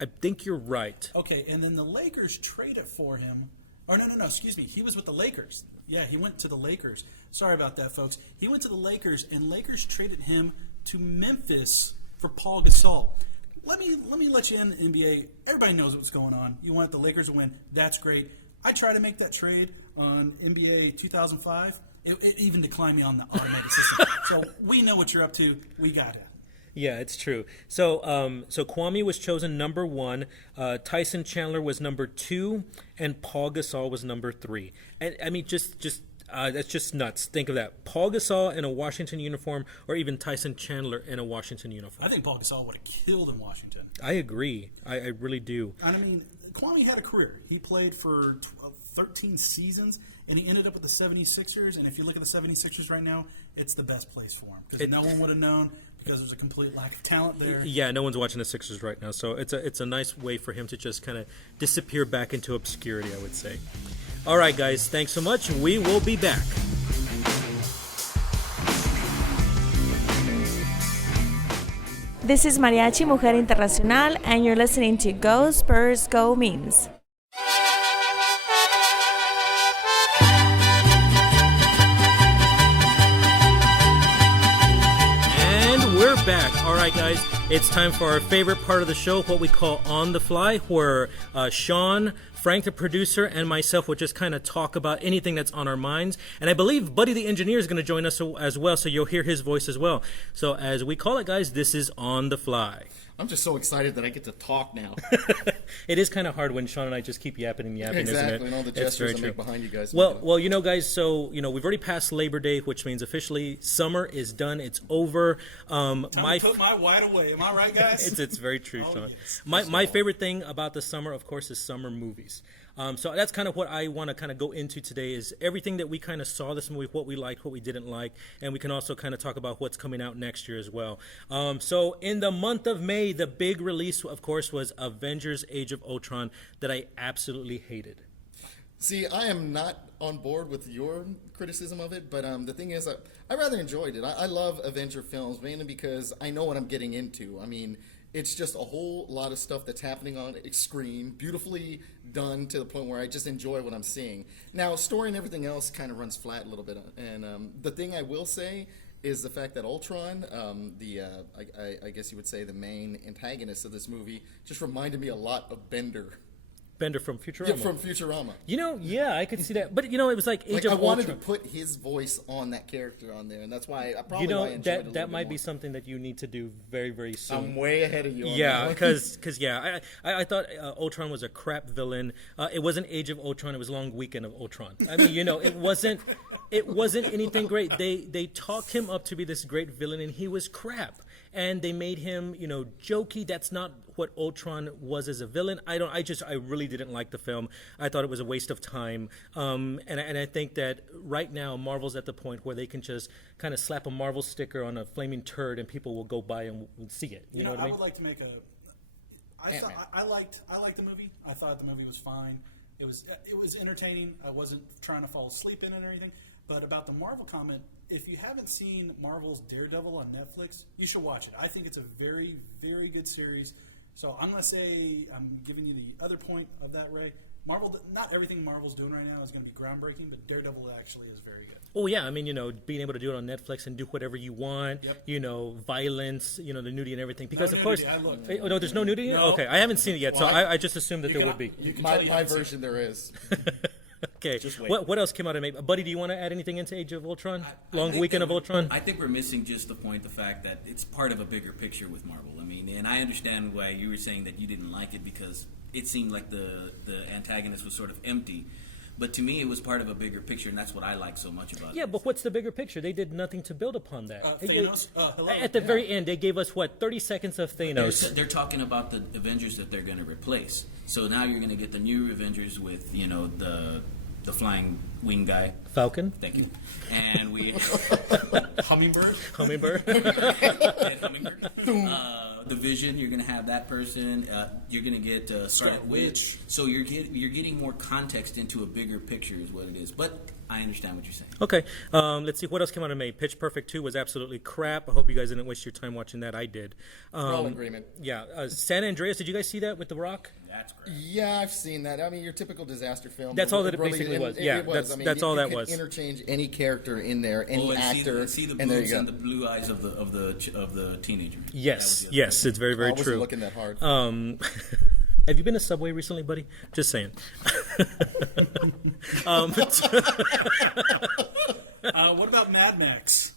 I think you're right. Okay, and then the Lakers traded for him. Or no, excuse me. He was with the Lakers. Yeah, he went to the Lakers. Sorry about that, folks. He went to the Lakers, and Lakers traded him to Memphis for Paul Gasol. Let me let you in, NBA. Everybody knows what's going on. You want the Lakers to win. That's great. I tried to make that trade on NBA 2005. It even declined me on the automated system. So we know what you're up to. We got it. Yeah, it's true. So Kwame was chosen number 1. Tyson Chandler was number 2, and Paul Gasol was number 3. And I mean, that's just nuts. Think of that. Paul Gasol in a Washington uniform, or even Tyson Chandler in a Washington uniform. I think Paul Gasol would have killed in Washington. I agree. I really do. And I mean, Kwame had a career. He played for 13 seasons, and he ended up with the 76ers. And if you look at the 76ers right now, it's the best place for him. Because no one would have known, because there's a complete lack of talent there. Yeah, no one's watching the Sixers right now. So it's a nice way for him to just kind of disappear back into obscurity, I would say. All right, guys, thanks so much. We will be back. This is Mariachi Mujer Internacional, and you're listening to Go Spurs Go Memes. And we're back. All right, guys, it's time for our favorite part of the show, what we call On the Fly, where Sean, Frank, the producer, and myself will just kind of talk about anything that's on our minds. And I believe Buddy the engineer is going to join us as well, so you'll hear his voice as well. So as we call it, guys, this is On the Fly. I'm just so excited that I get to talk now. It is kind of hard when Sean and I just keep yapping and yapping, exactly, isn't it? and all the gestures I make behind you guys. Well, guys, so, we've already passed Labor Day, which means officially summer is done. It's over. Time to put my white away. Am I right, guys? It's very true, Sean. Yes. My favorite thing about the summer, of course, is summer movies. So that's kind of what I want to kind of go into today, is everything that we kind of saw this movie, what we liked, what we didn't like, and we can also kind of talk about what's coming out next year as well. So in the month of May, the big release, of course, was Avengers Age of Ultron, that I absolutely hated. See, I am not on board with your criticism of it, but the thing is, I rather enjoyed it. I love Avenger films, mainly because I know what I'm getting into. I mean, it's just a whole lot of stuff that's happening on screen, beautifully done to the point where I just enjoy what I'm seeing. Now, story and everything else kind of runs flat a little bit, and the thing I will say is the fact that Ultron, I guess you would say the main antagonist of this movie, just reminded me a lot of Bender. Bender from Futurama. Yeah, from Futurama. Yeah, I could see that. But, it was like Age of Ultron. I wanted to put his voice on that character on there, and that's why I probably why I enjoyed it a that might more. be something that you need to do very, very soon. I'm way ahead of you on yeah, that. because I thought Ultron was a crap villain. It wasn't Age of Ultron. It was Long Weekend of Ultron. I mean, it wasn't It wasn't anything great. They talked him up to be this great villain, and he was crap. And they made him, jokey. That's not what Ultron was as a villain. I really didn't like the film. I thought it was a waste of time. And I think that right now Marvel's at the point where they can just kind of slap a Marvel sticker on a flaming turd, and people will go by and see it. You know what I mean? would like to make I liked the movie. I thought the movie was fine. It was entertaining. I wasn't trying to fall asleep in it or anything. But about the Marvel comment, if you haven't seen Marvel's Daredevil on Netflix, you should watch it. I think it's a very, very good series. So I'm going to say, I'm giving you the other point of that, Ray. Marvel, not everything Marvel's doing right now is going to be groundbreaking, but Daredevil actually is very good. Oh yeah, I mean, being able to do it on Netflix and do whatever you want, violence, the nudity and everything. Because of course, no, there's no nudity. No. Okay, I haven't seen it yet, Well, so I just assumed that there would be. My version there is. Okay, Just wait. what else came out of May? Buddy, do you want to add anything into Age of Ultron? I Long think weekend that of Ultron? I think we're missing just the fact that it's part of a bigger picture with Marvel. I mean, and I understand why you were saying that you didn't like it because it seemed like the antagonist was sort of empty. But to me, it was part of a bigger picture, and that's what I like so much about it. Yeah, but what's the bigger picture? They did nothing to build upon that. Thanos? Hello? At the very end, they gave us, 30 seconds of Thanos. They're talking about the Avengers that they're going to replace. So now you're going to get the new Avengers with, the flying wing guy. Falcon? Thank you. And we Hummingbird? Hummingbird? Hummingbird. The Vision, you're going to have that person. You're going to get Scarlet Witch. So you're getting more context into a bigger picture is what it is. But I understand what you're saying. Okay, let's see. What else came out of May? Pitch Perfect 2 was absolutely crap. I hope you guys didn't waste your time watching that. I did. We're all in agreement. Yeah. San Andreas, did you guys see that with The Rock? That's great. Yeah, I've seen that. I mean, your typical disaster film. That's all that it really- basically and was. it Yeah, was. that's all you that could was. Interchange any character in there, any And actor, see the and there you boobs go. and the blue eyes of the teenager. Yes, That was the other yes, it's very, very I wasn't true. looking that hard. Have you been to Subway recently, buddy? Just saying. What about Mad Max?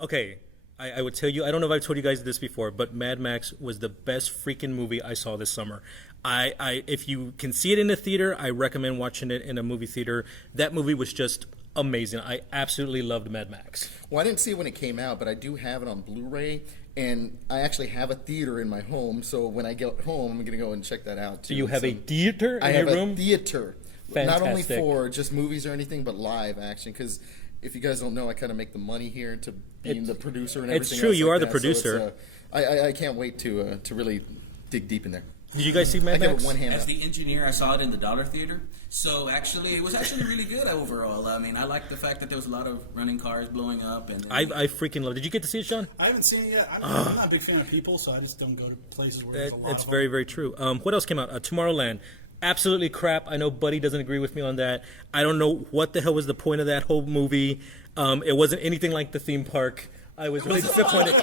Okay, I would tell you, I don't know if I've told you guys this before, but Mad Max was the best freaking movie I saw this summer. If you can see it in the theater, I recommend watching it in a movie theater. That movie was just amazing. I absolutely loved Mad Max. Well, I didn't see it when it came out, but I do have it on Blu-ray, and I actually have a theater in my home. So when I get home, I'm going to go and check that out too. Do you have a theater I in have your room? a theater, not only Fantastic. for just movies or anything, but live action. Because if you guys don't know, I kind of make the money here to being the producer and it's everything. true, else you like are the that. So it's, producer. I can't wait to really dig deep in there. Did you guys see Mad I give Max? it one hand As up. the engineer, I saw it in the Dollar Theater. So actually, it was actually really good overall. I mean, I liked the fact that there was a lot of running cars blowing up. And I freaking love it. Did you get to see it, Sean? I haven't seen it yet. I'm not a big fan of people, so I just don't go to places where there's a lot It's of very, them. very true. What else came out? Tomorrowland. Absolutely crap. I know Buddy doesn't agree with me on that. I don't know what the hell was the point of that whole movie. It wasn't anything like the theme park. I was really disappointed.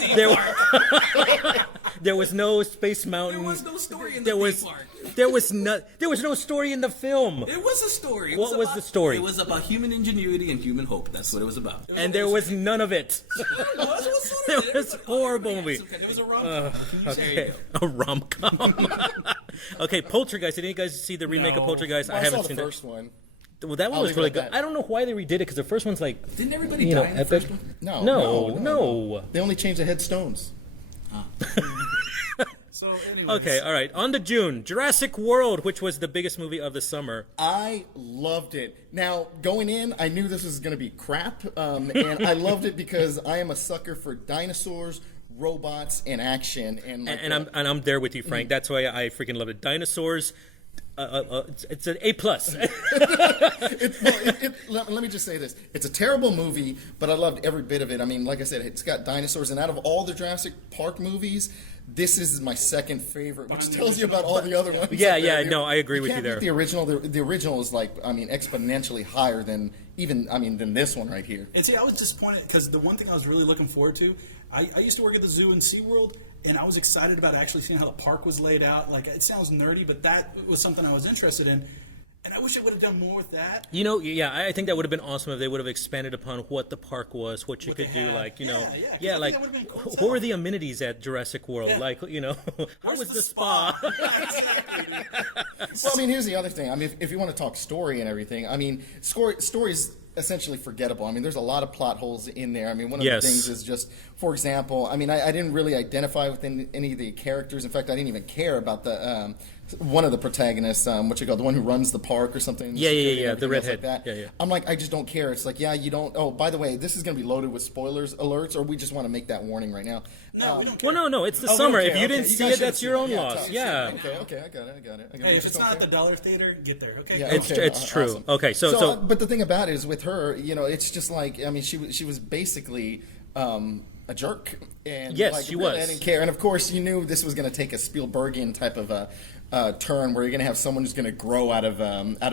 There was no Space Mountain. There was no story in There the was theme park. there was no story in the film. It was a story. It What was the story? It was about human ingenuity and human hope. That's what it was about. And there was none of it. It was a horrible movie. It was a rom-com. Okay, a rom-com. Okay, Poltergeist. Did you guys see the remake of No. Poltergeist? Well, I I haven't saw seen the first one. that. Well, that one I'll was leave it really at good. that. I don't know why they redid it because the first one's like, Didn't everybody you die know, in the epic. first one? No. They only changed the headstones. So, anyways. Okay, all right. On to June, Jurassic World, which was the biggest movie of the summer. I loved it. Now, going in, I knew this was going to be crap, and I loved it because I am a sucker for dinosaurs, robots, and action. And, like, And I'm there with you, Frank. That's why I freaking love it. Dinosaurs. It's an A+. Let me just say this. It's a terrible movie, but I loved every bit of it. I mean, like I said, it's got dinosaurs, and out of all the Jurassic Park movies, this is my second favorite, which tells you about all the other ones. Yeah, out there. yeah, no, I agree with you can't there. beat The original, the original is like, I mean, exponentially higher than than this one right here. And see, I was disappointed because the one thing I was really looking forward to, I used to work at the zoo in SeaWorld, and I was excited about actually seeing how the park was laid out. Like, it sounds nerdy, but that was something I was interested in. And I wish it would have done more with that. You know, yeah, I think that would have been awesome if they would have expanded upon what the park was, what you What could they do, had. like, you Yeah, know, yeah, 'cause I think like, that would've been cool as what were hell. the amenities at Jurassic World? Yeah. Like, you know, how Where's was the the spa? Well, I mean, here's the other thing. I mean, if you want to talk story and everything, I mean, stories essentially forgettable. I mean, there's a lot of plot holes in there. I mean, one of Yes. the things is just, for example, I mean, I didn't really identify with any of the characters. In fact, I didn't even care about the one of the protagonists, what you call the one who runs the park or something. Yeah, security and the everything else redhead. Like that. Yeah. I'm like, I just don't care. It's like, yeah, you don't. Oh, by the way, this is going to be loaded with spoilers alerts, or we just want to make that warning right now. No, we don't care. Well, no, it's the Oh, we summer. don't If care. you Okay, didn't you see guys it, that's should your have own seen it. loss. Yeah, Yeah. Okay, I got it. Hey, We if just it's don't not care. at the dollar theater, get there. Okay. Yeah, It's true. Awesome. Okay, so but the thing about it is with her, you know, it's just like, I mean, she was basically a jerk, and Yes, like, she really, was. I didn't care, and of course, you knew this was going to take a Spielbergian type of a turn where you're going to have someone who's going to grow out of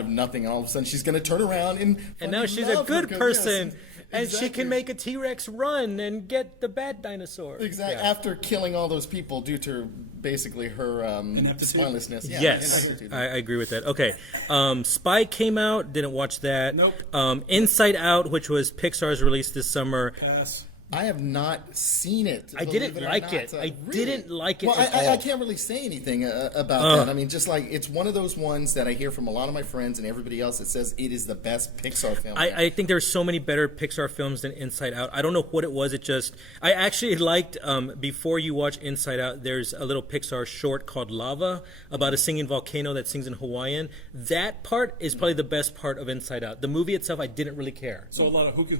nothing, and all of a sudden she's going to turn around and now she's a love good her, person, yes, and she exactly. can make a T-Rex run and get the bad dinosaur. Exactly. Yeah. After killing all those people due to basically her Ineptitude? spinelessness. Yeah, Yes, ineptitude. I agree with that. Okay, Spy came out. Didn't watch that. Nope. Inside Out, which was Pixar's release this summer. Pass. I have not seen it. I believe didn't or like not. it. I didn't like it Well, at I all. can't really say anything about that. I mean, just like it's one of those ones that I hear from a lot of my friends and everybody else that says it is the best Pixar film. I think there's so many better Pixar films than Inside Out. I don't know what it was. It just I actually liked before you watch Inside Out. There's a little Pixar short called Lava about a singing volcano that sings in Hawaiian. That part is probably the best part of Inside Out. The movie itself, I didn't really care. So a lot of hookah.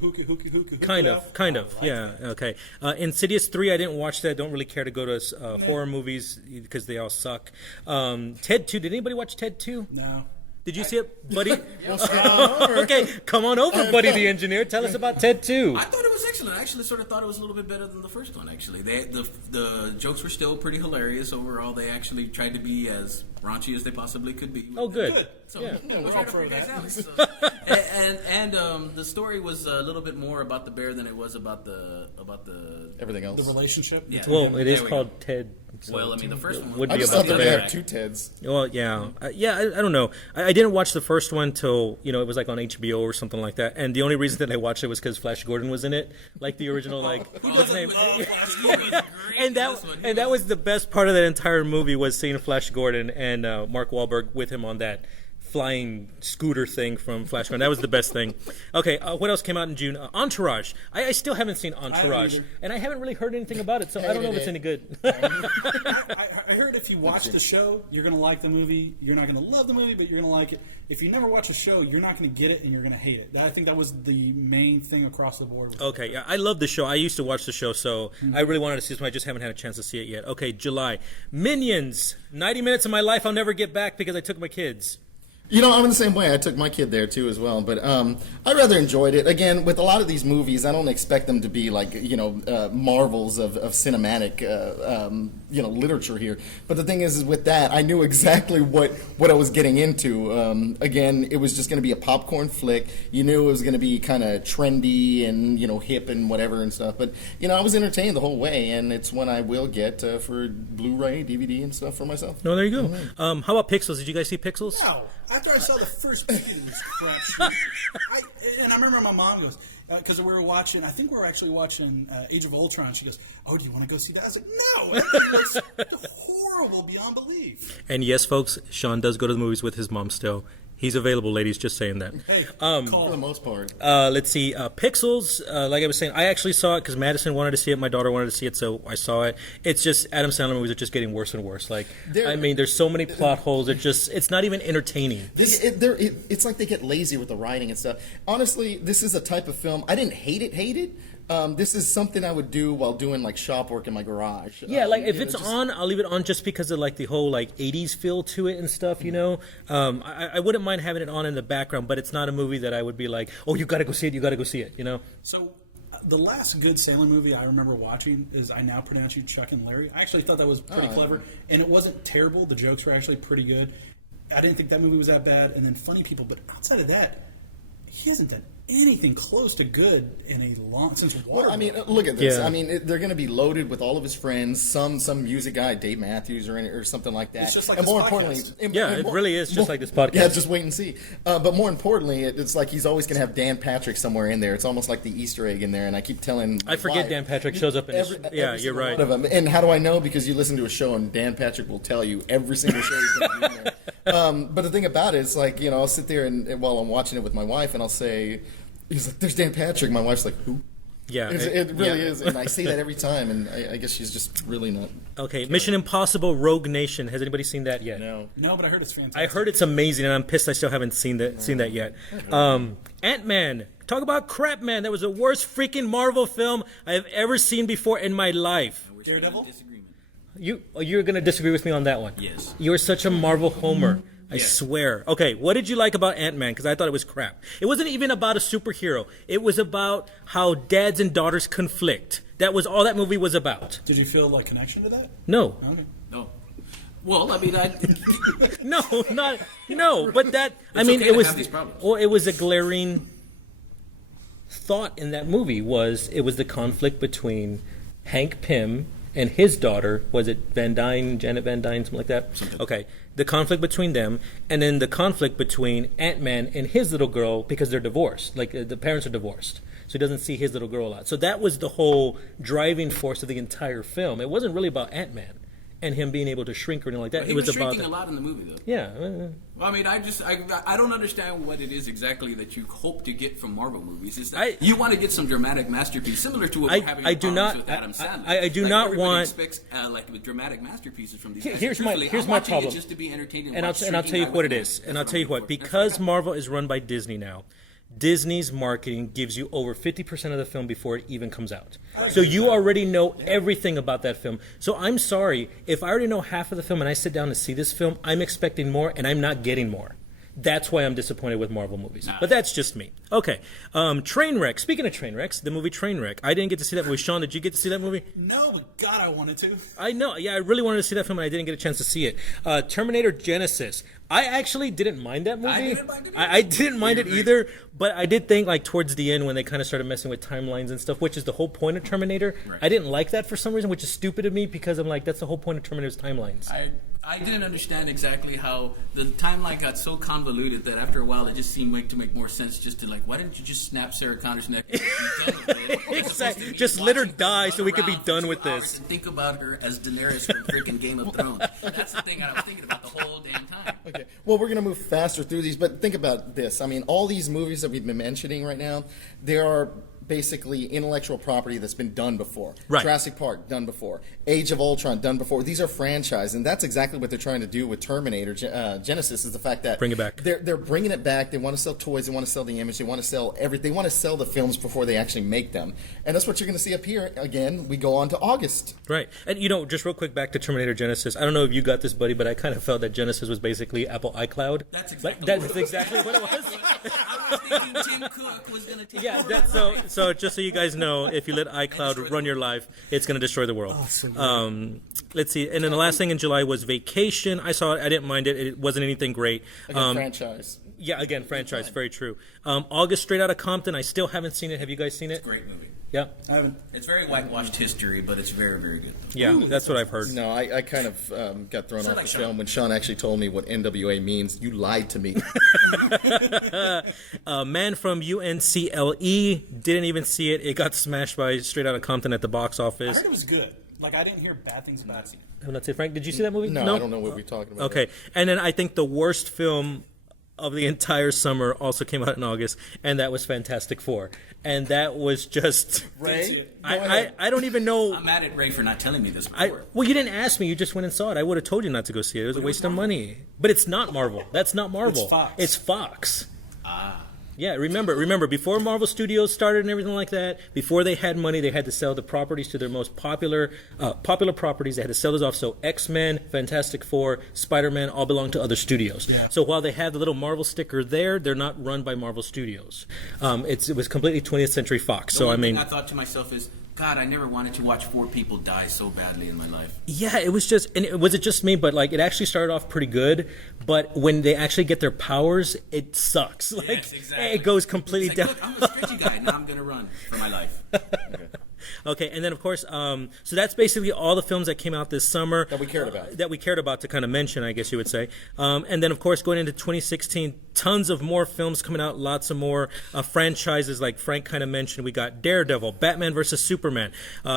Kind of. Yeah. Okay. Insidious 3, I didn't watch that. Don't really care to go to horror movies because they all suck. Ted 2. Did anybody watch Ted 2? No. Did you see it, Buddy? We'll skip on over. Okay, come on over, Buddy the engineer. Tell us about Ted 2. I thought it was excellent. I actually sort of thought it was a little bit better than the first one. Actually, the jokes were still pretty hilarious overall. They actually tried to be as raunchy as they possibly could be. Oh, good. Good. So Yeah. it was We're all right up for your guys' that. alley, so. and the story was a little bit more about the bear than it was about the Everything else. The relationship. Yeah. Well, it is There we called Ted. So Well, I mean, the first one would I be just about thought the they would bear. have two Teds. Well, yeah, I don't know. I didn't watch the first one till it was like on HBO or something like that. And the only reason that I watched it was because Flash Gordon was in it, like the original, like what's his name? And that was the best part of that entire movie was seeing Flash Gordon and Mark Wahlberg with him on that flying scooter thing from Flash Gordon. That was the best thing. Okay, what else came out in June? Entourage. I still haven't seen Entourage, either. and I haven't really heard anything about it, so I don't know if it's any good. I heard if you watch the show, you're going to like the movie. You're not going to love the movie, but you're going to like it. If you never watch a show, you're not going to get it, and you're going to hate it. I think that was the main thing across the board. Okay, yeah, I love the show. I used to watch the show, so I really wanted to see this one. I just haven't had a chance to see it yet. Okay, July. Minions. 90 minutes of my life I'll never get back because I took my kids. You know, I'm in the same way. I took my kid there too as well, but I rather enjoyed it. Again, with a lot of these movies, I don't expect them to be like marvels of cinematic literature here. But the thing is with that, I knew exactly what I was getting into. Again, it was just going to be a popcorn flick. You knew it was going to be kind of trendy and hip and whatever and stuff. But I was entertained the whole way, and it's one I will get for Blu-ray, DVD, and stuff for myself. No, there you go. How about Pixels? Did you guys see Pixels? Wow. After I saw the first movie, it was crap shit. And I remember my mom goes, because we were watching, I think we were actually watching Age of Ultron. She goes, "Oh, do you want to go see that?" I was like, "No, it looks horrible beyond belief." And yes, folks, Sean does go to the movies with his mom still. He's available, ladies, just saying that. Hey, For the call. most part. Let's see. Pixels, like I was saying, I actually saw it because Madison wanted to see it. My daughter wanted to see it, so I saw it. It's just, Adam Sandler movies are just getting worse and worse. Like, there's so many plot holes. It's not even entertaining. It's like they get lazy with the writing and stuff. Honestly, this is a type of film. I didn't hate it. This is something I would do while doing like shop work in my garage. Yeah, like if it's on, I'll leave it on just because of like the whole like 80s feel to it and stuff, I wouldn't mind having it on in the background, but it's not a movie that I would be like, oh, you got to go see it, So, the last good Sandler movie I remember watching is I Now Pronounce You Chuck and Larry. I actually thought that was pretty clever, and it wasn't terrible. The jokes were actually pretty good. I didn't think that movie was that bad, and then Funny People. But outside of that, he hasn't done anything close to good in a long since Waterboy. Well, I mean, look at this. Yeah. I mean, they're going to be loaded with all of his friends, some music guy, Dave Matthews or something like that. It's just like and this more podcast. importantly, Yeah, it really is just like this podcast. Yeah, just wait and see. But more importantly, it's like he's always going to have Dan Patrick somewhere in there. It's almost like the Easter egg in there. And I keep telling, I forget wife, Dan Patrick shows up in his, every yeah, you're single right. one of them. And how do I know? Because you listen to a show and Dan Patrick will tell you every single show he's going to be in there. But the thing about it is like, I'll sit there and while I'm watching it with my wife and I'll say, He's like, "There's Dan Patrick." My wife's like, "Who?" Yeah, It really is, and I say that every time, and I guess she's just really not. Okay, Mission Impossible: Rogue Nation. Has anybody seen that yet? No. No, but I heard it's fantastic. I heard it's amazing, and I'm pissed I still haven't seen that yet. Ant-Man. Talk about crap, man. That was the worst freaking Marvel film I have ever seen before in my life. We're Daredevil? still in disagreement. You're going to disagree with me on that one? Yes. You're such a Marvel homer. I swear. Okay, what did you like about Ant-Man? Because I thought it was crap. It wasn't even about a superhero. It was about how dads and daughters conflict. That was all that movie was about. Did you feel like connection to that? No. Okay. No. Well, I mean, No, but that, I It's mean, okay it to was, have these problems. well, it was a glaring thought in that movie it was the conflict between Hank Pym and his daughter, was it Janet Van Dyne, something like that? Okay. The conflict between them, and then the conflict between Ant-Man and his little girl because they're divorced. Like, the parents are divorced. So he doesn't see his little girl a lot. So that was the whole driving force of the entire film. It wasn't really about Ant-Man and him being able to shrink or anything like that. he It was was about shrinking a lot in the movie, though. Yeah. Well, I mean, I don't understand what it is exactly that you hope to get from Marvel movies. Is that I- you want to get some dramatic masterpiece similar to what we're having I do problems not- with Adam Sandler. I do Like, not everybody want- expects like with dramatic masterpieces from these Here- guys. here's my- Truthfully, here's I'm my watching problem. It just to be entertained. And I'll tell you what it is. And I'll tell you what. Because Marvel is run by Disney now, Disney's marketing gives you over 50% of the film before it even comes out. So you already know everything about that film. So I'm sorry, if I already know half of the film and I sit down to see this film, I'm expecting more and I'm not getting more. That's why I'm disappointed with Marvel movies. But that's just me. Okay. Trainwreck. Speaking of Trainwrecks, the movie Trainwreck. I didn't get to see that movie. Sean, did you get to see that movie? No, but God, I wanted to. I know. Yeah, I really wanted to see that film, and I didn't get a chance to see it. Terminator Genesis. I actually didn't mind that movie. I didn't mind it either. I didn't mind it either, but I did think, like, towards the end when they kind of started messing with timelines and stuff, which is the whole point of Terminator, Right. I didn't like that for some reason, which is stupid of me because I'm like, that's the whole point of Terminator's timelines. I didn't understand exactly how the timeline got so convoluted that after a while it just seemed to make more sense just to like, why didn't you just snap Sarah Connor's neck and be done with it? As opposed Exactly. to me Just let her watching die run so we could be around for done 2 with hours this. And think about her as Daenerys from freaking Game of Thrones. That's the thing I was thinking about the whole damn time. Okay. Well, we're going to move faster through these, but think about this. I mean, all these movies that we've been mentioning right now, there are basically intellectual property that's been done before. Right. Jurassic Park, done before. Age of Ultron, done before. These are franchise, and that's exactly what they're trying to do with Terminator Genesis, is the fact that Bring it back. They're bringing it back. They want to sell toys. They want to sell the image. They want to sell everything. They want to sell the films before they actually make them. And that's what you're going to see up here. Again, we go on to August. Right. And, just real quick back to Terminator Genesis. I don't know if you got this, buddy, but I kind of felt that Genesis was basically Apple iCloud. That's exactly That's what it was. exactly what it was. I was thinking Tim Cook was going to take Yeah, over. that's so just so you guys know, if you let iCloud run your life, it's going to destroy the world. Let's see. And then the last thing in July was Vacation. I saw it. I didn't mind it. It wasn't anything great. Again, franchise. Yeah, again, franchise. Very true. August, Straight Outta Compton. I still haven't seen it. Have you guys seen it? Great movie. Yeah. I haven't. It's very whitewashed history, but it's very, very good. Yeah, that's what I've heard. No, I kind of got thrown off like the Sean. film when Sean actually told me what NWA means. You lied to me. Man from UNCLE. Didn't even see it. It got smashed by Straight Outta Compton at the box I office. heard it was good. Like, I didn't hear bad things about it. That's it, Frank. Did you see that movie? No, I don't know what we're talking about. Okay. And then I think the worst film of the entire summer also came out in August, and that was Fantastic Four. And that was just... Ray? I don't even know... I'm mad at Ray for not telling me this I, before. well, you didn't ask me. You just went and saw it. I would have told you not to go see it. It was a waste of money. But it's not Marvel. That's not Marvel. It's Fox. It's Fox. Yeah, remember, before Marvel Studios started and everything like that, before they had money, they had to sell the properties to their most popular properties. They had to sell those off. So X-Men, Fantastic Four, Spider-Man all belong to other studios. Yeah. So while they have the little Marvel sticker there, they're not run by Marvel Studios. It was completely 20th Century Fox. The one thing I thought to myself is, God, I never wanted to watch 4 people die so badly in my life. Yeah, it was just, and was it just me? But like, it actually started off pretty good. But when they actually get their powers, it sucks. Like, Yes, exactly. it goes completely It's like, down. look, I'm a stretchy guy. Now I'm going to run for my life. Okay, and then of course, so that's basically all the films that came out this summer That we cared about. That we cared about to kind of mention, I guess you would say. And then of course, going into 2016, tons of more films coming out, lots of more franchises, like Frank kind of mentioned. We got Daredevil, Batman vs Superman,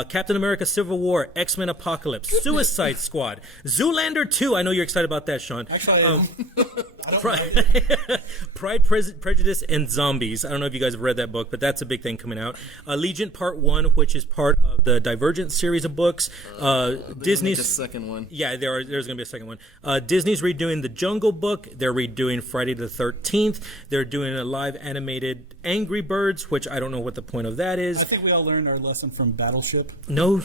Captain America: Civil War, X-Men: Apocalypse, Suicide Squad, Zoolander 2. I know you're excited about that, Sean. Actually, I don't Pride, Prejudice, and Zombies. I don't know if you guys have read that book, but that's a big thing coming out. Allegiant Part 1, which is part of the Divergent series of books. Disney's the second one. Yeah, there's going to be a second one. Disney's redoing The Jungle Book. They're redoing Friday the 13th. They're doing a live animated Angry Birds, which I don't know what the point of that is. I think we all learned our lesson from Battleship. No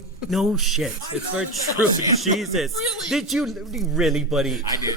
shit. It's very true. Jesus. Really? Did you really, buddy? I did.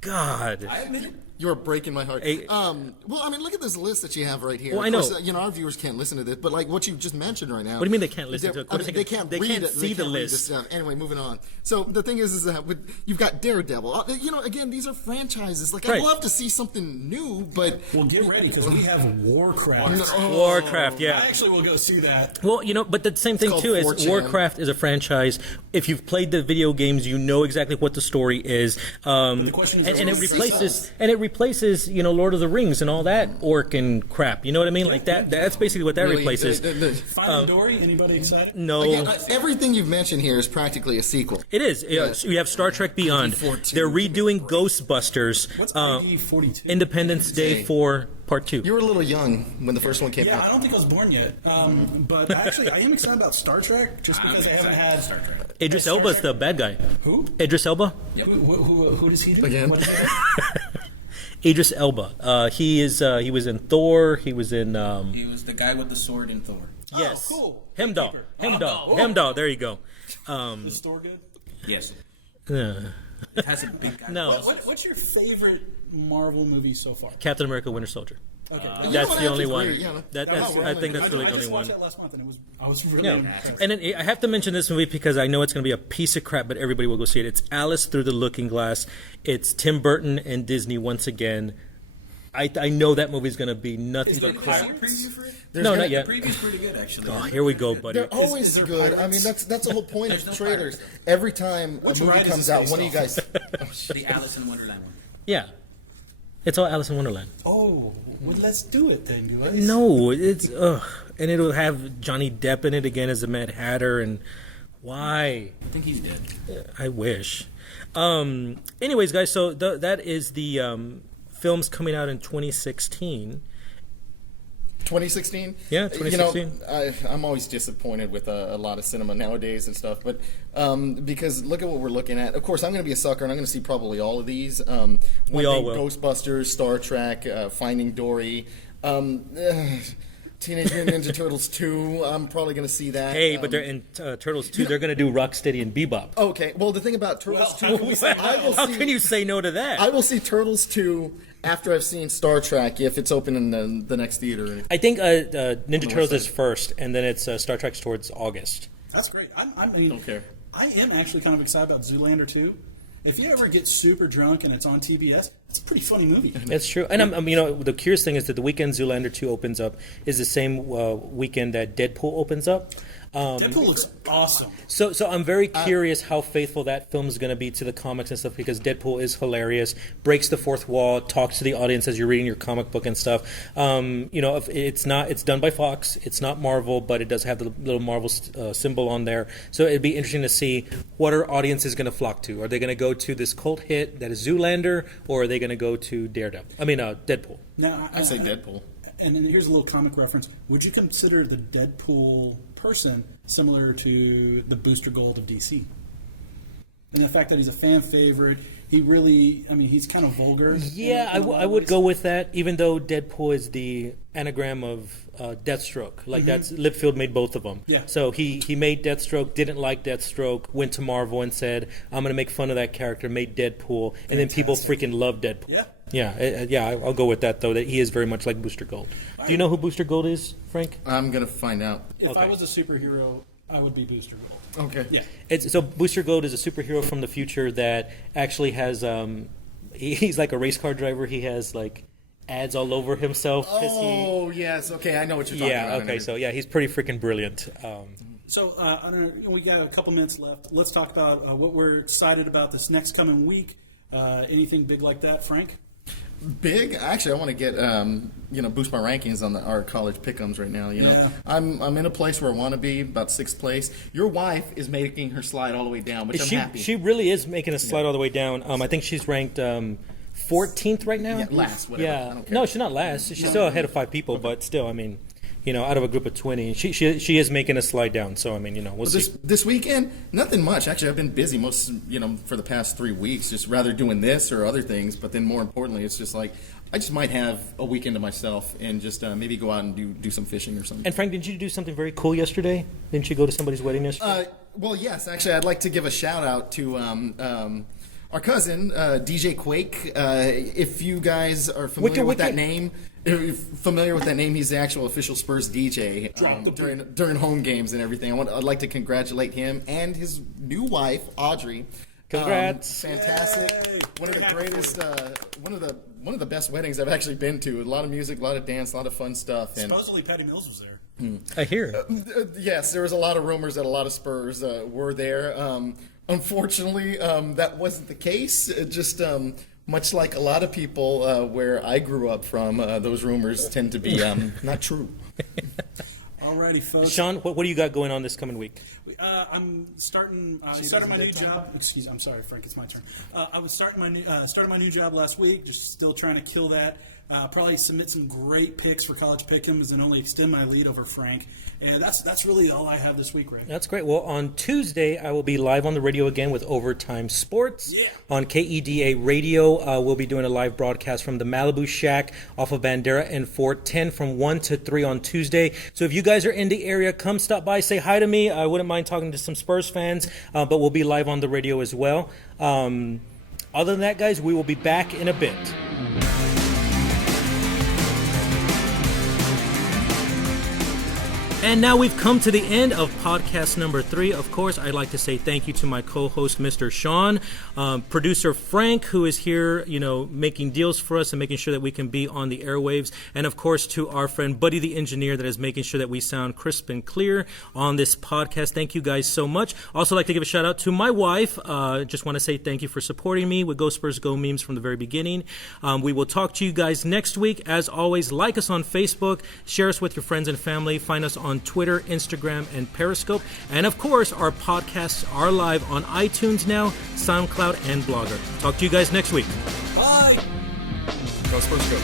God. I admit it. You're breaking my heart. Hey. Well, I mean, look at this list that you have right here. Well, I Of course, know. our viewers can't listen to this, but like what you just mentioned right now. What do you mean they can't listen to it? I mean, they can't They read can't it. see the read list. this stuff. Anyway, moving on. So the thing is that you've got Daredevil. Again, these are franchises. Like, Right. I'd love to see something new, but Well, get ready because we have Warcraft. Warcraft, yeah. I actually will go see that. Well, but the same thing called too is 4chan. Warcraft is a franchise. If you've played the video games, you know exactly what the story is. the question is, and it what's the replaces Lord of the Rings and all that orc and crap. You know what I mean? Like that. That's basically what that really, replaces. Finding Dory. Anybody excited? No, Again, everything you've mentioned here is practically a sequel. it is. You have Star Trek Beyond. They're redoing Ghostbusters. What's ID 42? Independence Day 4 Part 2. You were a little young when the first one came Yeah, out. I don't think I was born yet. But actually, I am excited about Star Trek just because I haven't had Star Trek. Idris Star Elba's Trek- the bad guy. Who? Idris Elba. Who does he do? Again? What is that? Idris Elba. He was in Thor. He was in. He was the guy with the sword in Thor. Yes. Oh, cool. Hemdahl. Gatekeeper. Hemdahl. Oh. Hemdahl. There you go. The store good? Yes. Uh, It has a big guy. no. What's your favorite Marvel movie so far? Captain America: Winter Soldier. Okay. You know That's what, the I only have to one. agree, yeah. That's. I think that's really the I only just one. watched that last month and I was really Yeah. impressed. And then I have to mention this movie because I know it's going to be a piece of crap, but everybody will go see it. It's Alice Through the Looking Glass. It's Tim Burton and Disney once again. I know that movie's going to be nothing but Did you crap. see a preview for it? No, not yet. The preview's pretty good, actually. Oh, here we go, buddy. They're always there good. I pirates? mean, that's the whole point of There's no trailers. pirates. Every time Which a movie ride is comes this out, based one of you guys. The Alice in Wonderland one. Yeah. It's all Alice in Wonderland. Oh, well, let's do it then, guys. No, it's and it'll have Johnny Depp in it again as the Mad Hatter, and why? I think he's dead. I wish. Anyways, guys, so that is the films coming out in 2016. 2016? Yeah, 2016. You know, I'm always disappointed with a lot of cinema nowadays and stuff, but because look at what we're looking at. Of course, I'm going to be a sucker, and I'm going to see probably all of these. We all will. Ghostbusters, Star Trek, Finding Dory, Teenage Mutant Ninja Turtles 2. I'm probably going to see that. Hey, but they're in Turtles 2. They're going to do Rocksteady and Bebop. Okay, well, the thing about Turtles Well, 2, How can you say no to that? I will see Turtles 2 after I've seen Star Trek if it's open in the next theater. I think Ninja Turtles is first, and then it's Star Trek's towards August. That's great. I mean, Don't care. I am actually kind of excited about Zoolander 2. If you ever get super drunk and it's on TBS, it's a pretty funny movie. That's true. And the curious thing is that the weekend Zoolander 2 opens up is the same weekend that Deadpool opens up. Deadpool looks awesome. So I'm very curious how faithful that film is going to be to the comics and stuff, because Deadpool is hilarious, breaks the fourth wall, talks to the audience as you're reading your comic book and stuff. If it's done by Fox, it's not Marvel, but it does have the little Marvel symbol on there. So it'd be interesting to see what our audience is going to flock to. Are they going to go to this cult hit that is Zoolander, or are they going to go to Deadpool? Now, I say Deadpool. And then here's a little comic reference. Would you consider the Deadpool person similar to the Booster Gold of DC? And the fact that he's a fan favorite, he's kind of vulgar. Yeah, I would go with that, even though Deadpool is the anagram of Deathstroke. Like, that's Lipfield made both of them. Yeah. So he made Deathstroke, didn't like Deathstroke, went to Marvel and said, I'm going to make fun of that character, made Deadpool, and then people freaking love Deadpool. Yeah. I'll go with that, though, that he is very much like Booster Gold. Do you know who Booster Gold is, Frank? I'm going to find out. If I was a superhero, I would be Booster Gold. Okay. Yeah. So Booster Gold is a superhero from the future that actually has he's like a race car driver. He has like ads all over himself. Oh, yes. Okay, I know what you're talking about. Yeah, okay, so yeah, he's pretty freaking brilliant. So I don't know, we got a couple minutes left. Let's talk about what we're excited about this next coming week. Anything big like that, Frank? Big? Actually, I want to get boost my rankings on our college pick'ems right now. Yeah. I'm in a place where I want to be, about 6th place. Your wife is making her slide all the way down, which I'm happy. She really is making a slide all the way down. I think she's ranked 14th right now. Yeah, last, whatever. I don't care. No, she's not last. She's still ahead of 5 people, but still, I mean, out of a group of 20, she is making a slide down. So I mean, we'll see. This weekend, nothing much. Actually, I've been busy for the past 3 weeks, just rather doing this or other things. But then more importantly, it's just like I just might have a weekend to myself and just maybe go out and do some fishing or something. And Frank, did you do something very cool yesterday? Didn't you go to somebody's wedding yesterday? Well, yes. Actually, I'd like to give a shout out to our cousin DJ Quake. If you guys are familiar with that name. If you're familiar with that name, he's the actual official Spurs DJ during home games and everything. I'd like to congratulate him and his new wife, Audrey. Congrats! Fantastic! Yay. One of the greatest, one of the best weddings I've actually been to. A lot of music, a lot of dance, a lot of fun stuff. And Supposedly Patty Mills was there. I hear. yes, there was a lot of rumors that a lot of Spurs were there. Unfortunately, that wasn't the case. It just much like a lot of people where I grew up from, those rumors tend to be not true. Alrighty, folks. Sean, what do you got going on this coming week? I'm starting my new job. Excuse, I'm sorry, Frank. It's my turn. I was starting my new job last week. Just still trying to kill that. Probably submit some great picks for college pick'ems and only extend my lead over Frank. And that's really all I have this week, Rick. That's great. Well, on Tuesday, I will be live on the radio again with Overtime Sports. Yeah. On KEDA Radio, we'll be doing a live broadcast from the Malibu Shack off of Bandera and Fort 10 from 1 to 3 on Tuesday. So if you guys are in the area, come stop by, say hi to me. I wouldn't mind talking to some Spurs fans, but we'll be live on the radio as well. Other than that, guys, we will be back in a bit. And now we've come to the end of podcast number 3. Of course, I'd like to say thank you to my co-host, Mr. Sean, producer Frank, who is here, making deals for us and making sure that we can be on the airwaves. And of course, to our friend Buddy, the engineer, that is making sure that we sound crisp and clear on this podcast. Thank you guys so much. Also like to give a shout out to my wife. Just want to say thank you for supporting me with Go Spurs Go memes from the very beginning. We will talk to you guys next week. As always, like us on Facebook, share us with your friends and family, find us on Twitter, Instagram, and Periscope. And of course, our podcasts are live on iTunes now, SoundCloud, and Blogger. Talk to you guys next week. Bye. Go Spurs, go.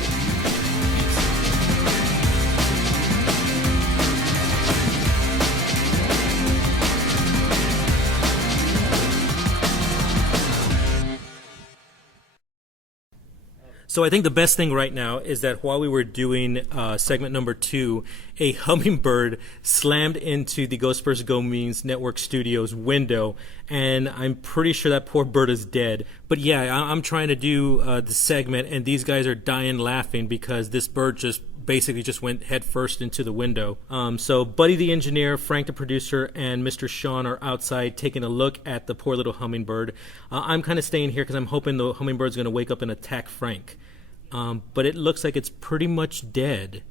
So I think the best thing right now is that while we were doing segment number 2, a hummingbird slammed into the Go Spurs Go Means Network Studios window, and I'm pretty sure that poor bird is dead. But yeah, I'm trying to do the segment, and these guys are dying laughing because this bird just basically just went head first into the window. So Buddy the engineer, Frank the producer, and Mr. Sean are outside taking a look at the poor little hummingbird. I'm kind of staying here because I'm hoping the hummingbird's going to wake up and attack Frank. But it looks like it's pretty much dead.